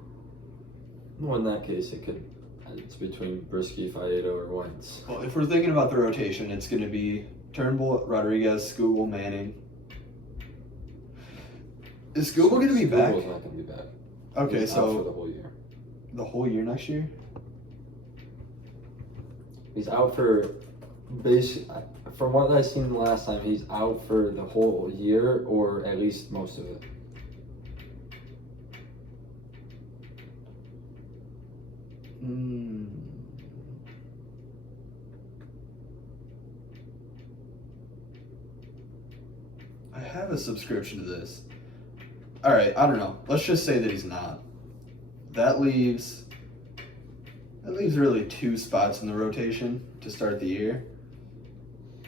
Well, in that case, it's between Brisky, Faedo, or Wentz. Well, if we're thinking about the rotation, it's going to be Turnbull, Rodriguez, Skubal, Manning. Is Skubal going to be back? Skubal's not gonna be back. Okay, He's out so for the whole year. the whole year next year. He's out for from what I seen last time, he's out for the whole year or at least most of it. I have a subscription to this. All right, I don't know. Let's just say that he's not. That leaves really 2 spots in the rotation to start the year.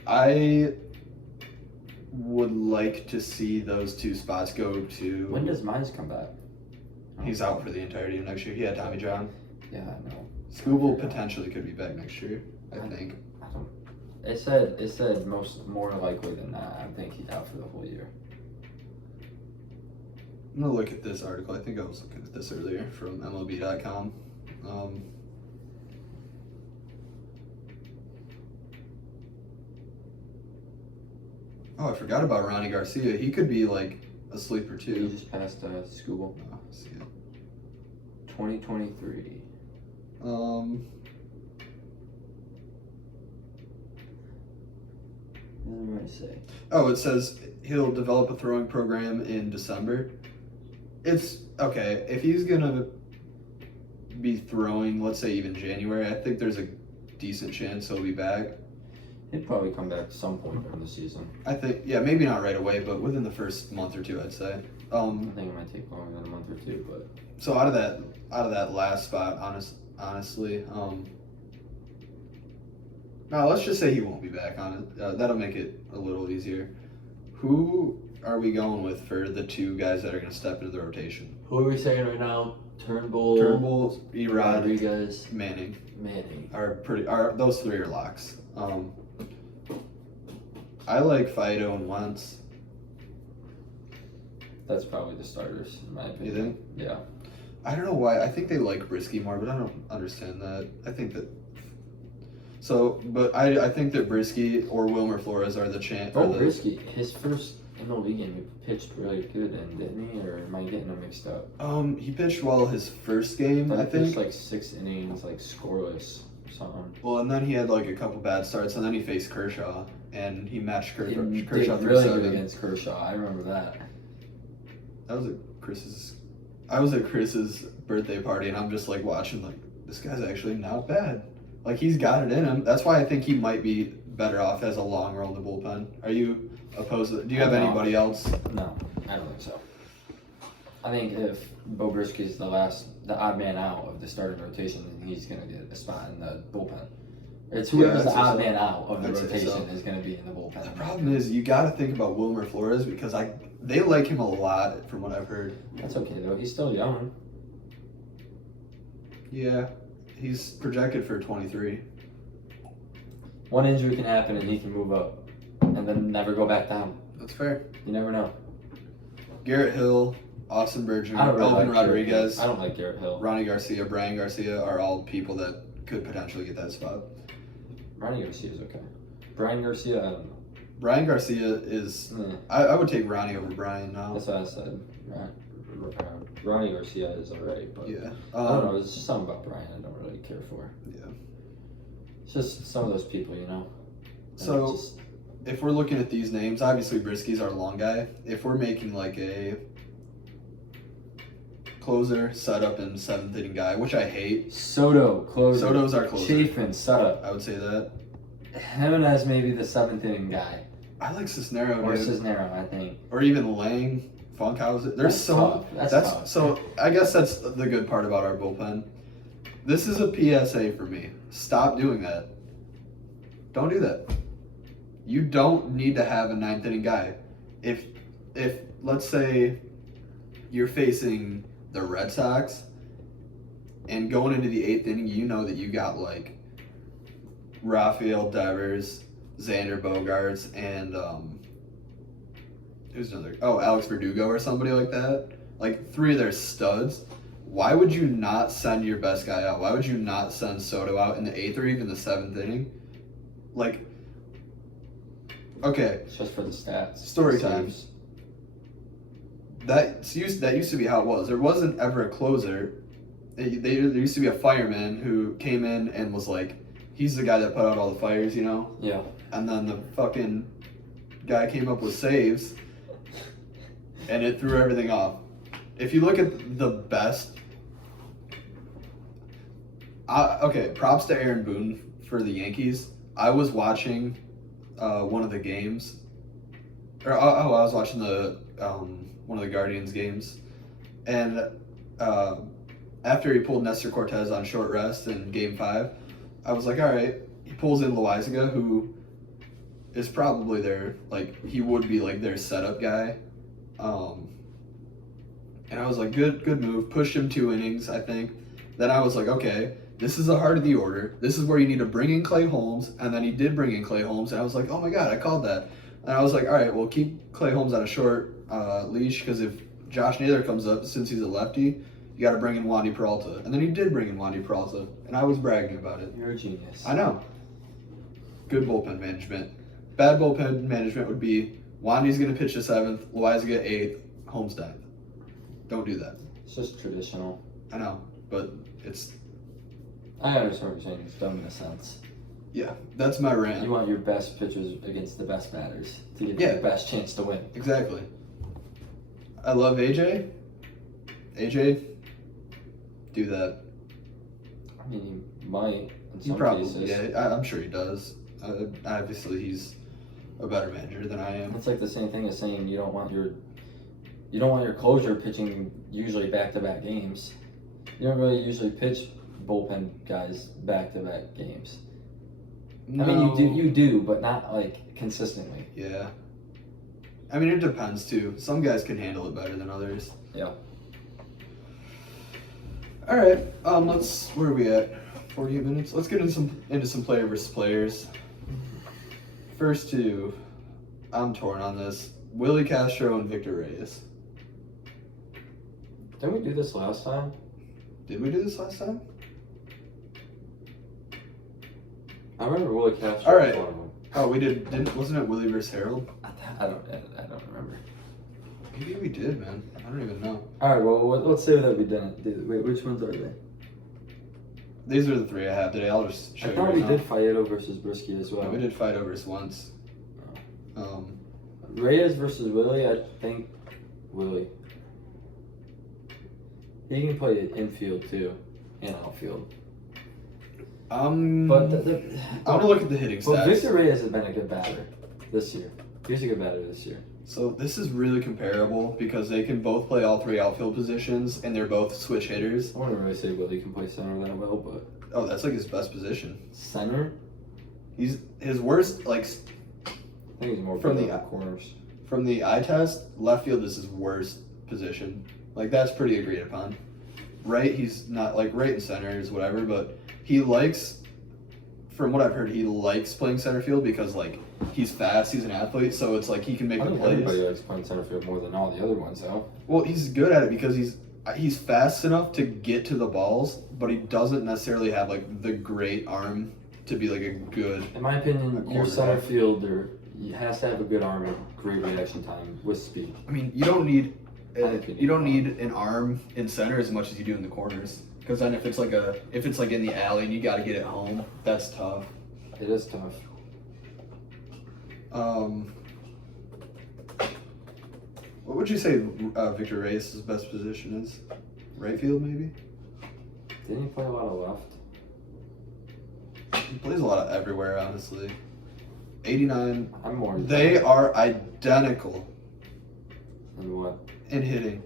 I would like to see those 2 spots go to. When does Mines come back? He's out for the entirety of next year. He had Tommy John. Yeah, I know. Skubal potentially could be back next year, I think. I don't. It said more likely than not. I think he's out for the whole year. I'm gonna look at this article. I think I was looking at this earlier from MLB.com. Oh, I forgot about Ronnie Garcia. He could be like a sleeper He too. just passed Skubal. Oh, I see it. 2023. What did I say? Oh, it says he'll develop a throwing program in December. It's okay if he's gonna be throwing, let's say even January. I think there's a decent chance he'll be back. He'd probably come back at some point during the season. I think, yeah, maybe not right away, but within the first month or two, I'd say. I think it might take longer than a month or two, but So out of that last spot, honestly, no, let's just say he won't be back on it. That'll make it a little easier. Who are we going with for the 2 guys that are going to step into the rotation? who are we saying right now? Turnbull, Turnbull, Erod, Rodriguez, Manning Manning. those 3 are locks. I like Fido and Wentz. That's probably the starters, in my You opinion. think? Yeah. I don't know why. I think they like Brisky more, but I don't understand that. I think that. So, but I think that Brisky or Wilmer Flores are the chance. Brisky, his first MLB game, he pitched really good, didn't he? Or am I getting them mixed up? He pitched well his first game, I He pitched think. like 6 innings, like scoreless or something. Well, and then he had like a couple bad starts, and then he faced Kershaw, and he matched He Kershaw did through really 7. good against Kershaw. I remember that. I was at Chris's birthday party, and I'm just like watching, like, this guy's actually not bad. Like, he's got it in him. That's why I think he might be better off as a long roll in the bullpen. Are you opposed to? Do you have No. anybody else? No, I don't think so. I think if Bo Brisky's the odd man out of the starting rotation, then he's going to get a spot in the bullpen. It's whoever's the odd man out of the rotation is going to be in the bullpen. The problem is you got to think about Wilmer Flores because they like him a lot from what I've heard. That's okay though. He's still young. Yeah, he's projected for 23. One injury can happen and he can move up, and then never go back down. That's fair. You never know. Garrett Hill, Austin Bergeron, I don't really Elvin like Garrett Rodriguez, Hill. I don't like Garrett Hill. Ronnie Garcia, Brian Garcia are all people that could potentially get that spot. Ronnie Garcia's okay. Brian Garcia, I don't know. Brian Garcia is. I would take Ronnie over Brian now. That's what I said. Ronnie Garcia is alright, but Yeah. I don't know. It's just something about Brian I don't really care for. Yeah. It's just some of those people, you know. And So, it's just, if we're looking at these names, obviously Brisky's our long guy. If we're making like a closer, setup, and seventh inning guy, which I hate. Soto, closer. Soto's our closer. Chafin, setup. I would say that. Jimenez maybe the seventh inning guy. I like Cisnero, Or dude. Cisnero, I think. Or even Lang, Funkhauser. There's That's so tough. That's tough. So I guess that's the good part about our bullpen. This is a PSA for me. Stop doing that. Don't do that. You don't need to have a ninth inning guy. If let's say you're facing the Red Sox and going into the eighth inning, you know that you got like Rafael Devers, Xander Bogaerts, and who's another? Oh, Alex Verdugo or somebody like that. Like 3 of their studs. Why would you not send your best guy out? Why would you not send Soto out in the 8th or even the 7th inning? Like, okay. It's just for the stats. Story time. That used to be how it was. There wasn't ever a closer. There used to be a fireman who came in and was like, he's the guy that put out all the fires, you know? Yeah. And then the fucking guy came up with saves, and it threw everything off. If you look at the best, okay, props to Aaron Boone for the Yankees. I was watching one of the games, I was watching the one of the Guardians games, and after he pulled Nestor Cortez on short rest in Game 5, I was like, all right. He pulls in Loaizaga, who is probably he would be like their setup guy. And I was like, good move. Pushed him 2 innings, I think. Then I was like, okay, this is the heart of the order. This is where you need to bring in Clay Holmes. And then he did bring in Clay Holmes. And I was like, oh my God, I called that. And I was like, all right, well, keep Clay Holmes on a short leash, because if Josh Naylor comes up, since he's a lefty, you got to bring in Wandy Peralta. And then he did bring in Wandy Peralta. And I was bragging about it. You're a genius. I know. Good bullpen management. Bad bullpen management would be Wandy's going to pitch the 7th, Loaizaga 8th, Holmes 9th. Don't do that. It's just traditional. I know, but it's... I understand what you're saying. It's dumb in a sense. Yeah, that's my rant. You want your best pitchers against the best batters to give you the best chance to win. Exactly. I love AJ. AJ, do that. I mean, he might in He some probably, cases. yeah, I'm sure he does. Obviously, he's a better manager than I am. It's like the same thing as saying you don't want your closer pitching usually back-to-back games. You don't really usually pitch bullpen guys back-to-back games. No. I mean, you do, but not like consistently. Yeah. I mean, it depends too. Some guys can handle it better than others. Yeah. All right. Where are we at? 48 minutes. Let's get into some player versus players. First 2, I'm torn on this. Willie Castro and Victor Reyes. Didn't we do this last time? Did we do this last time? I remember Willie Castro. All right. was one of them. Oh, we did. Wasn't it Willie versus Harold? I don't remember. Maybe we did, man. I don't even know. All right. Well, let's say that we didn't. Wait, which ones are they? These are the 3 I have today. I'll just show I you thought right we now. did Faedo versus Brisky as well. Yeah, we did fight over this once. Reyes versus Willie, I think Willie. He can play infield too, and outfield. But I'm gonna look at the hitting But stats. Victor Reyes has been a good batter this year. He's a good batter this year. So this is really comparable because they can both play all 3 outfield positions, and they're both switch hitters. I wouldn't really say Willie can play center that well, but Oh, that's like his best position. center, He's his worst, like I think he's more From good the- at the corners. from the eye test. Left field is his worst position. Like that's pretty agreed upon. right, he's not like right in center is whatever, but he likes, from what I've heard, he likes playing center field because like he's fast, he's an athlete, so it's like he can make I the think plays. everybody likes playing center field more than all the other ones, though. Well, he's good at it because he's fast enough to get to the balls, but he doesn't necessarily have like the great arm to be like a good. In my opinion, your quarterback. center fielder has to have a good arm and great reaction time with speed. I mean, you don't need I think you don't need an arm in center as much as you do in the corners. Because then if it's like in the alley and you got to get it home, that's tough. It is tough. What would you say Victor Reyes' best position is? Right field, maybe? Didn't he play a lot of left? He plays a lot of everywhere, honestly. 89. I'm more. They are identical And what? in hitting.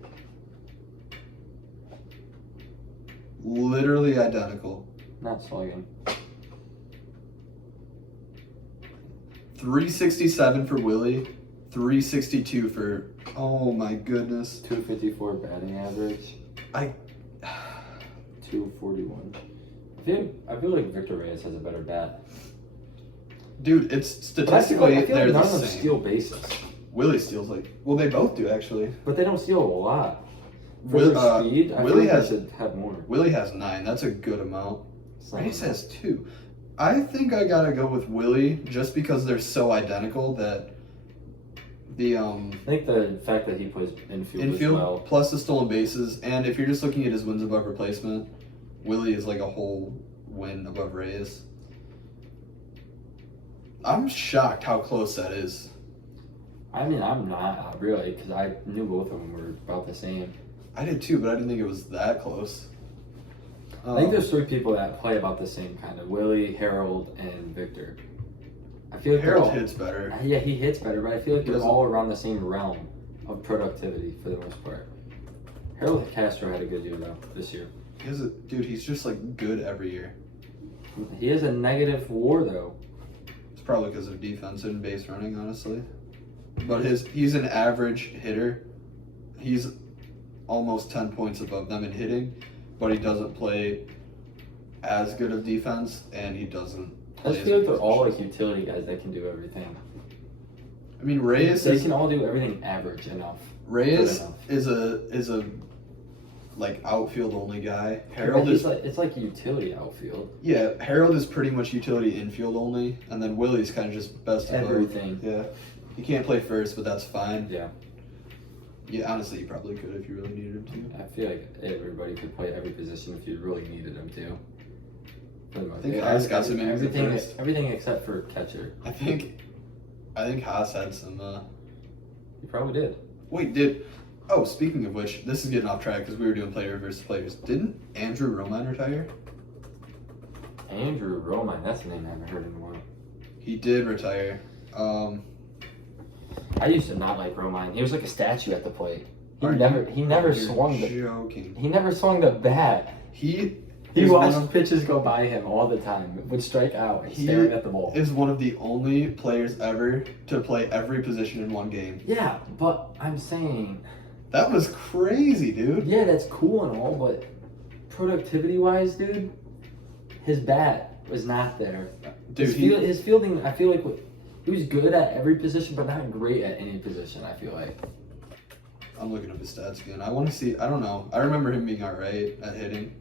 Literally identical. Not slugging. 367 for Willie, 362 for. Oh my goodness. 254 batting average. 241. I feel like Victor Reyes has a better bat. Dude, it's But I feel statistically like they're none the of them same. steal bases. Willie steals well, they both do actually. But they don't steal a lot. For Will- their speed, I Willie feel like has- they should have more. Willie has 9. That's a good amount. It's not Reyes enough. has 2. I think I gotta go with Willie just because they're so identical that the I think the fact that he plays infield, infield as well. plus the stolen bases, and if you're just looking at his wins above replacement, Willie is like a whole win above Reyes. I'm shocked how close that is. I mean, I'm not really, because I knew both of them were about the same. I did too, but I didn't think it was that close. I think there's 3 people that play about the same kind of Willie, Harold, and Victor. I feel like Harold they're all- hits better. Yeah, he hits better, but I feel like He they're doesn't- all around the same realm of productivity for the most part. Harold Castro had a good year though this year. Dude, he's just like good every year. He has a negative WAR though. It's probably because of defense and base running, honestly. But he's an average hitter. He's almost 10 points above them in hitting, but he doesn't play as good of defense, and he doesn't. I play just as feel like good they're all position. like utility guys that can do everything. I mean, Reyes They is can all do everything average enough. Reyes Good enough. is a like outfield only guy. Harold Harold is it's like utility outfield. yeah. Harold is pretty much utility infield only, and then Willie's kind of just best of both. Everything. Yeah, he can't play first, but that's fine. Yeah. Yeah, honestly, you probably could if you really needed him to. I feel like everybody could play every position if you really needed them to. For the most I think part. Haas got some innings at everything, first. everything except for catcher. I think Haas had some. You probably did. Wait, oh, speaking of which, this is getting off track because we were doing player versus players. Didn't Andrew Romine retire? Andrew Romine, that's a name I haven't heard in a while. He did retire. I used to not like Romine. He was like a statue at the plate. He Are never You're swung the joking. he never swung the bat. He He is one watched of- pitches go by him all the time. Would strike out He staring at the ball. is one of the only players ever to play every position in one game. Yeah, but I'm saying, That was crazy, dude. yeah, that's cool and all, but productivity wise, dude, his bat was not there. Dude, His fielding, I feel like he was good at every position, but not great at any position. I feel like. I'm looking up his stats again. I want to see. I don't know. I remember him being alright at hitting.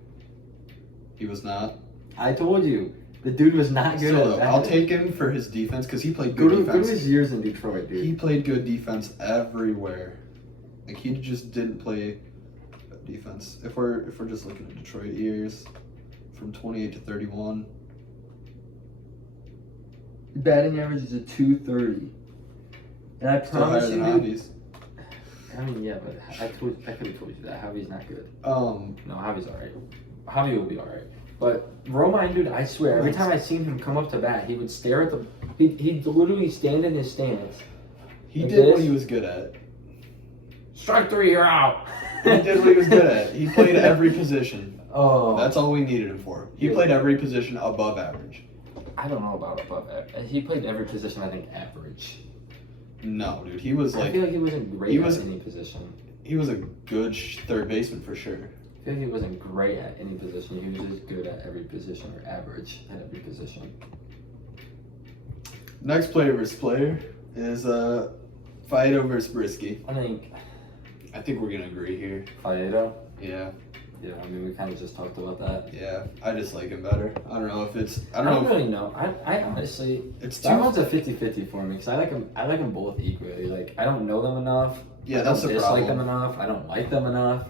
He was not. I told you, the dude was not good Still, at though, that. I'll take him for his defense because he played Go good to, go to defense. his years in Detroit, dude. He played good defense everywhere. Like he just didn't play defense. If we're just looking at Detroit years, from 28 to 31. Batting average is a 230. And I Still higher promise than you, dude. Javi's. I mean, yeah, but I could have told you that. Javi's not good. Um, No, Javi's alright. Javi will be alright. But Romine, dude, I swear, every time I seen him come up to bat, he would stare at the. He'd literally stand in his stance. he Like did what this? he was good at. Strike 3, you're out. He did what he was good at. He played every position. Oh, That's all we needed him for. He Yeah. played every position above average. I don't know about above average. He played every position, I think, average. No, dude, he was I like feel like he wasn't great he at was- any position. he was a good third baseman for sure. I feel like he wasn't great at any position. He was just good at every position, or average at every position. Next player versus player is Faedo versus Brisky. I think we're gonna agree here. Faedo. Yeah. Yeah, I mean, we kind of just talked about that. Yeah, I just like him better. I don't know if it's. I don't really know. I honestly, It's that too. one's a 50-50 for me because I like them both equally. Like, I don't know them enough. Yeah, I that's don't the dislike problem. them enough. I don't like them enough.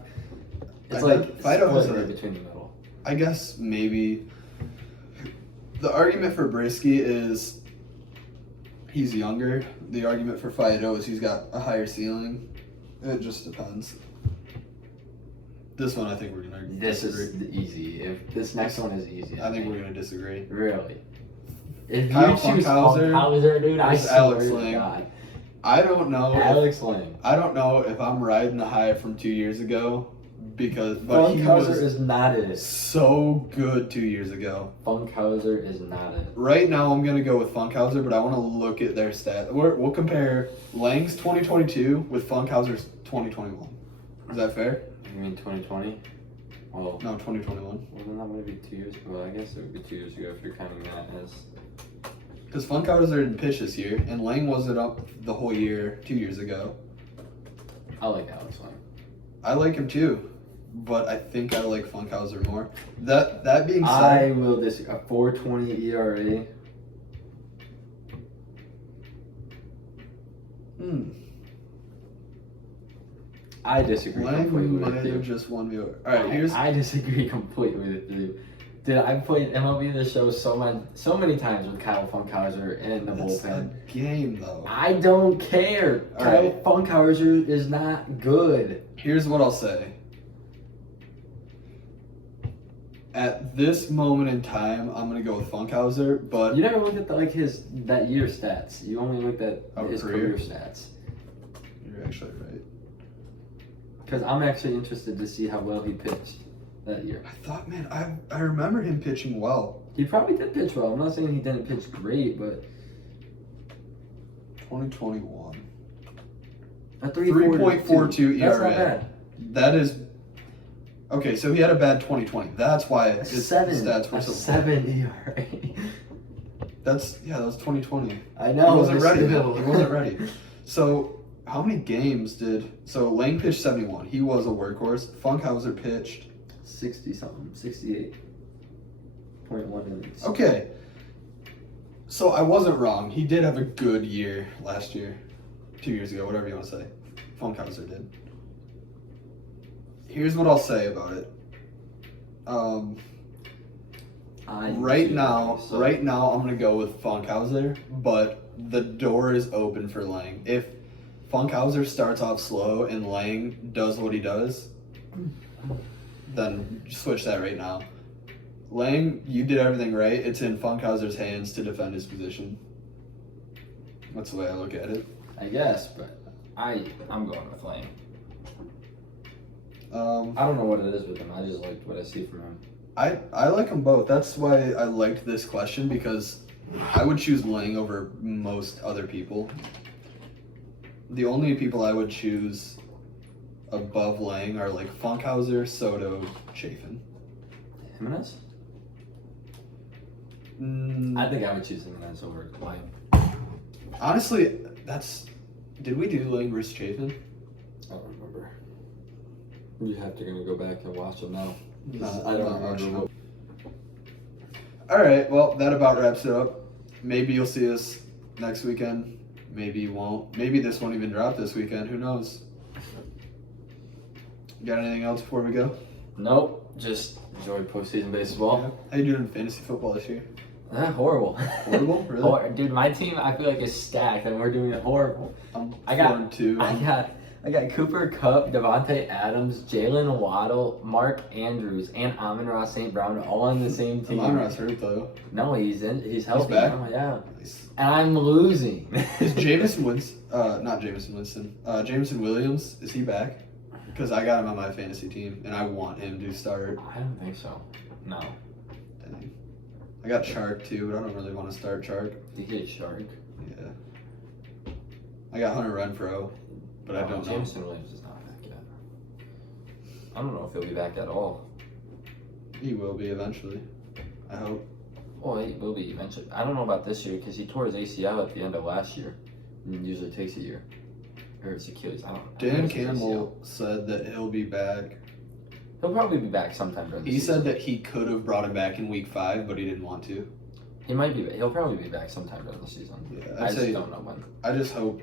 It's I like think Fido has split a- right between the middle. I guess maybe. The argument for Brisky is he's younger. The argument for Fido is he's got a higher ceiling. It just depends. This one, I think we're gonna This disagree. is easy. If this next one is easy, I think we're gonna disagree. really. If Kyle you choose Funkhauser Funkhauser, dude, I versus swear Alex to Lang. God, I don't know. Alex Lang. I don't know if I'm riding the high from 2 years ago but he Funkhauser was is not it. so good 2 years ago. Funkhauser is not it. Right now, I'm gonna go with Funkhauser, but I want to look at their stats. We'll compare Lang's 2022 with Funkhauser's 2021. Is that fair? You mean 2020? Well, No, 2021. wasn't that maybe 2 years ago? Well, I guess it would be 2 years ago if you're counting that as. Because Funkhauser didn't pitch this year, and Lang wasn't up the whole year 2 years ago. I like Alex Lang. I like him too, but I think I like Funkhauser more. That being I said, will disagree. A 4.20 ERA. I disagree Lang completely might with have you. just won me over. All right, here's I disagree completely with you. Dude, I played MLB The Show so many times with Kyle Funkhauser in the that's bullpen. a game though. I don't care. All Kyle right. Funkhauser is not good. Here's what I'll say. At this moment in time, I'm gonna go with Funkhauser, but You never looked at that year stats. You only looked at Oh, his career? career stats. you're actually right. Because I'm actually interested to see how well he pitched that year. I thought, man, I remember him pitching well. He probably did pitch well. I'm not saying he didn't pitch great, but 2021. a 3.42 That's not ERA. bad. That is okay. So he had a bad 2020. That's why A his 7. stats were A so. 7 ERA. That was 2020. I know. He wasn't but ready. still. Man. He wasn't ready. So how many games did? So Lang pitched 71. He was a workhorse. Funkhauser pitched. 60 something. 68.1 innings. Okay. So I wasn't wrong. He did have a good year last year, 2 years ago, whatever you want to say. Funkhauser did. Here's what I'll say about it. Right now, I'm gonna go with Funkhauser, but the door is open for Lang. If Funkhauser starts off slow and Lang does what he does, then switch that right now. Lang, you did everything right. It's in Funkhauser's hands to defend his position. That's the way I look at it. I guess, but I'm going with Lang. Um, I don't know what it is with him. I just like what I see from him. I like them both. That's why I liked this question, because I would choose Lang over most other people. The only people I would choose above Lang are like Funkhauser, Soto, Chafin. Jimenez? Mm, I think I would choose Jimenez over Lang. honestly, did we do Lang versus Chafin? I don't remember. You have to go back and watch them now. No, I don't not remember. much. All right, well, that about wraps it up. Maybe you'll see us next weekend. Maybe you won't. Maybe this won't even drop this weekend. Who knows? Got anything else before we go? Nope. Just enjoy postseason baseball. How you doing in fantasy football this year? Horrible. Horrible? Really? Dude, my team I feel like is stacked and we're doing it horrible. I'm I got- 4-2. I got Cooper Kupp, Devontae Adams, Jalen Waddle, Mark Andrews, and Amon-Ra St. Brown all on the same team. Amon-Ra's hurt though. No, he's healthy back? now, yeah. Nice. And I'm losing. Is Jameson Williams, is he back? Because I got him on my fantasy team and I want him to start. I don't think so. No. Dang. I got Chark too, but I don't really want to start Chark. DJ Shark. Yeah. I got Hunter Renfroe, but I don't know. Jameson Williams is not back yet. I don't know if he'll be back at all. He will be eventually. I hope. Oh, he will be eventually. I don't know about this year because he tore his ACL at the end of last year. And it usually takes a year. Or it's Achilles. I don't know. Dan Campbell said that he'll be back. He'll probably be back sometime during the He season. said that he could have brought him back in week 5, but he didn't want to. He might be. He'll probably be back sometime during the season. Yeah, I just don't know when. I just hope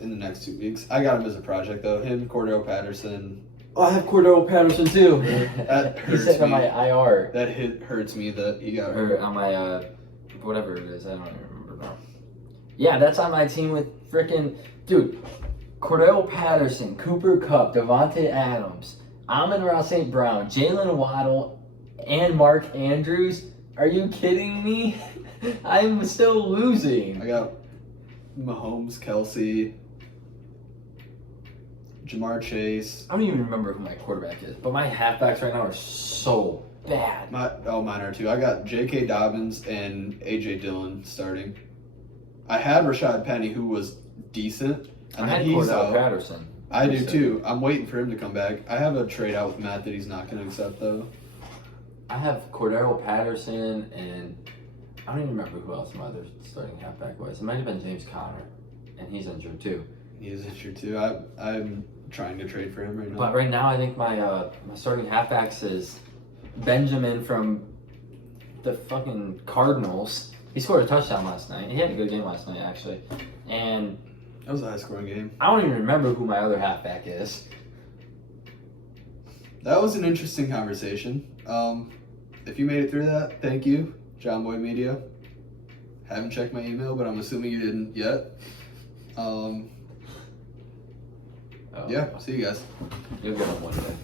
in the next 2 weeks. I got him as a project though. Him, Cordell Patterson. Oh, I have Cordell Patterson too. That He's hurts sitting on me. my IR. That hurts me that he got Or on my, whatever it is. I don't even remember now. Yeah, that's on my team with frickin' dude. Cordell Patterson, Cooper Kupp, Devontae Adams, Amon-Ra St. Brown, Jalen Waddle, and Mark Andrews. Are you kidding me? I'm still losing. I got Mahomes, Kelsey, Jamar Chase. I don't even remember who my quarterback is, but my halfbacks right now are so bad. Mine are too. I got J.K. Dobbins and A.J. Dillon starting. I had Rashad Penny, who was decent, and I then had he's Cordell out. Patterson. I do too. I'm waiting for him to come back. I have a trade out with Matt that he's not going to accept though. I have Cordell Patterson and I don't even remember who else my other starting halfback was. It might have been James Conner, and he's injured too. He's injured too. I'm trying to trade for him right now. But right now, I think my my starting halfbacks is Benjamin from the fucking Cardinals. He scored a touchdown last night. He had a good game last night actually, and That was a high scoring game. I don't even remember who my other halfback is. That was an interesting conversation. If you made it through that, thank you, John Boy Media. Haven't checked my email, but I'm assuming you didn't yet. Oh, Yeah, see you guys. You'll get them one day.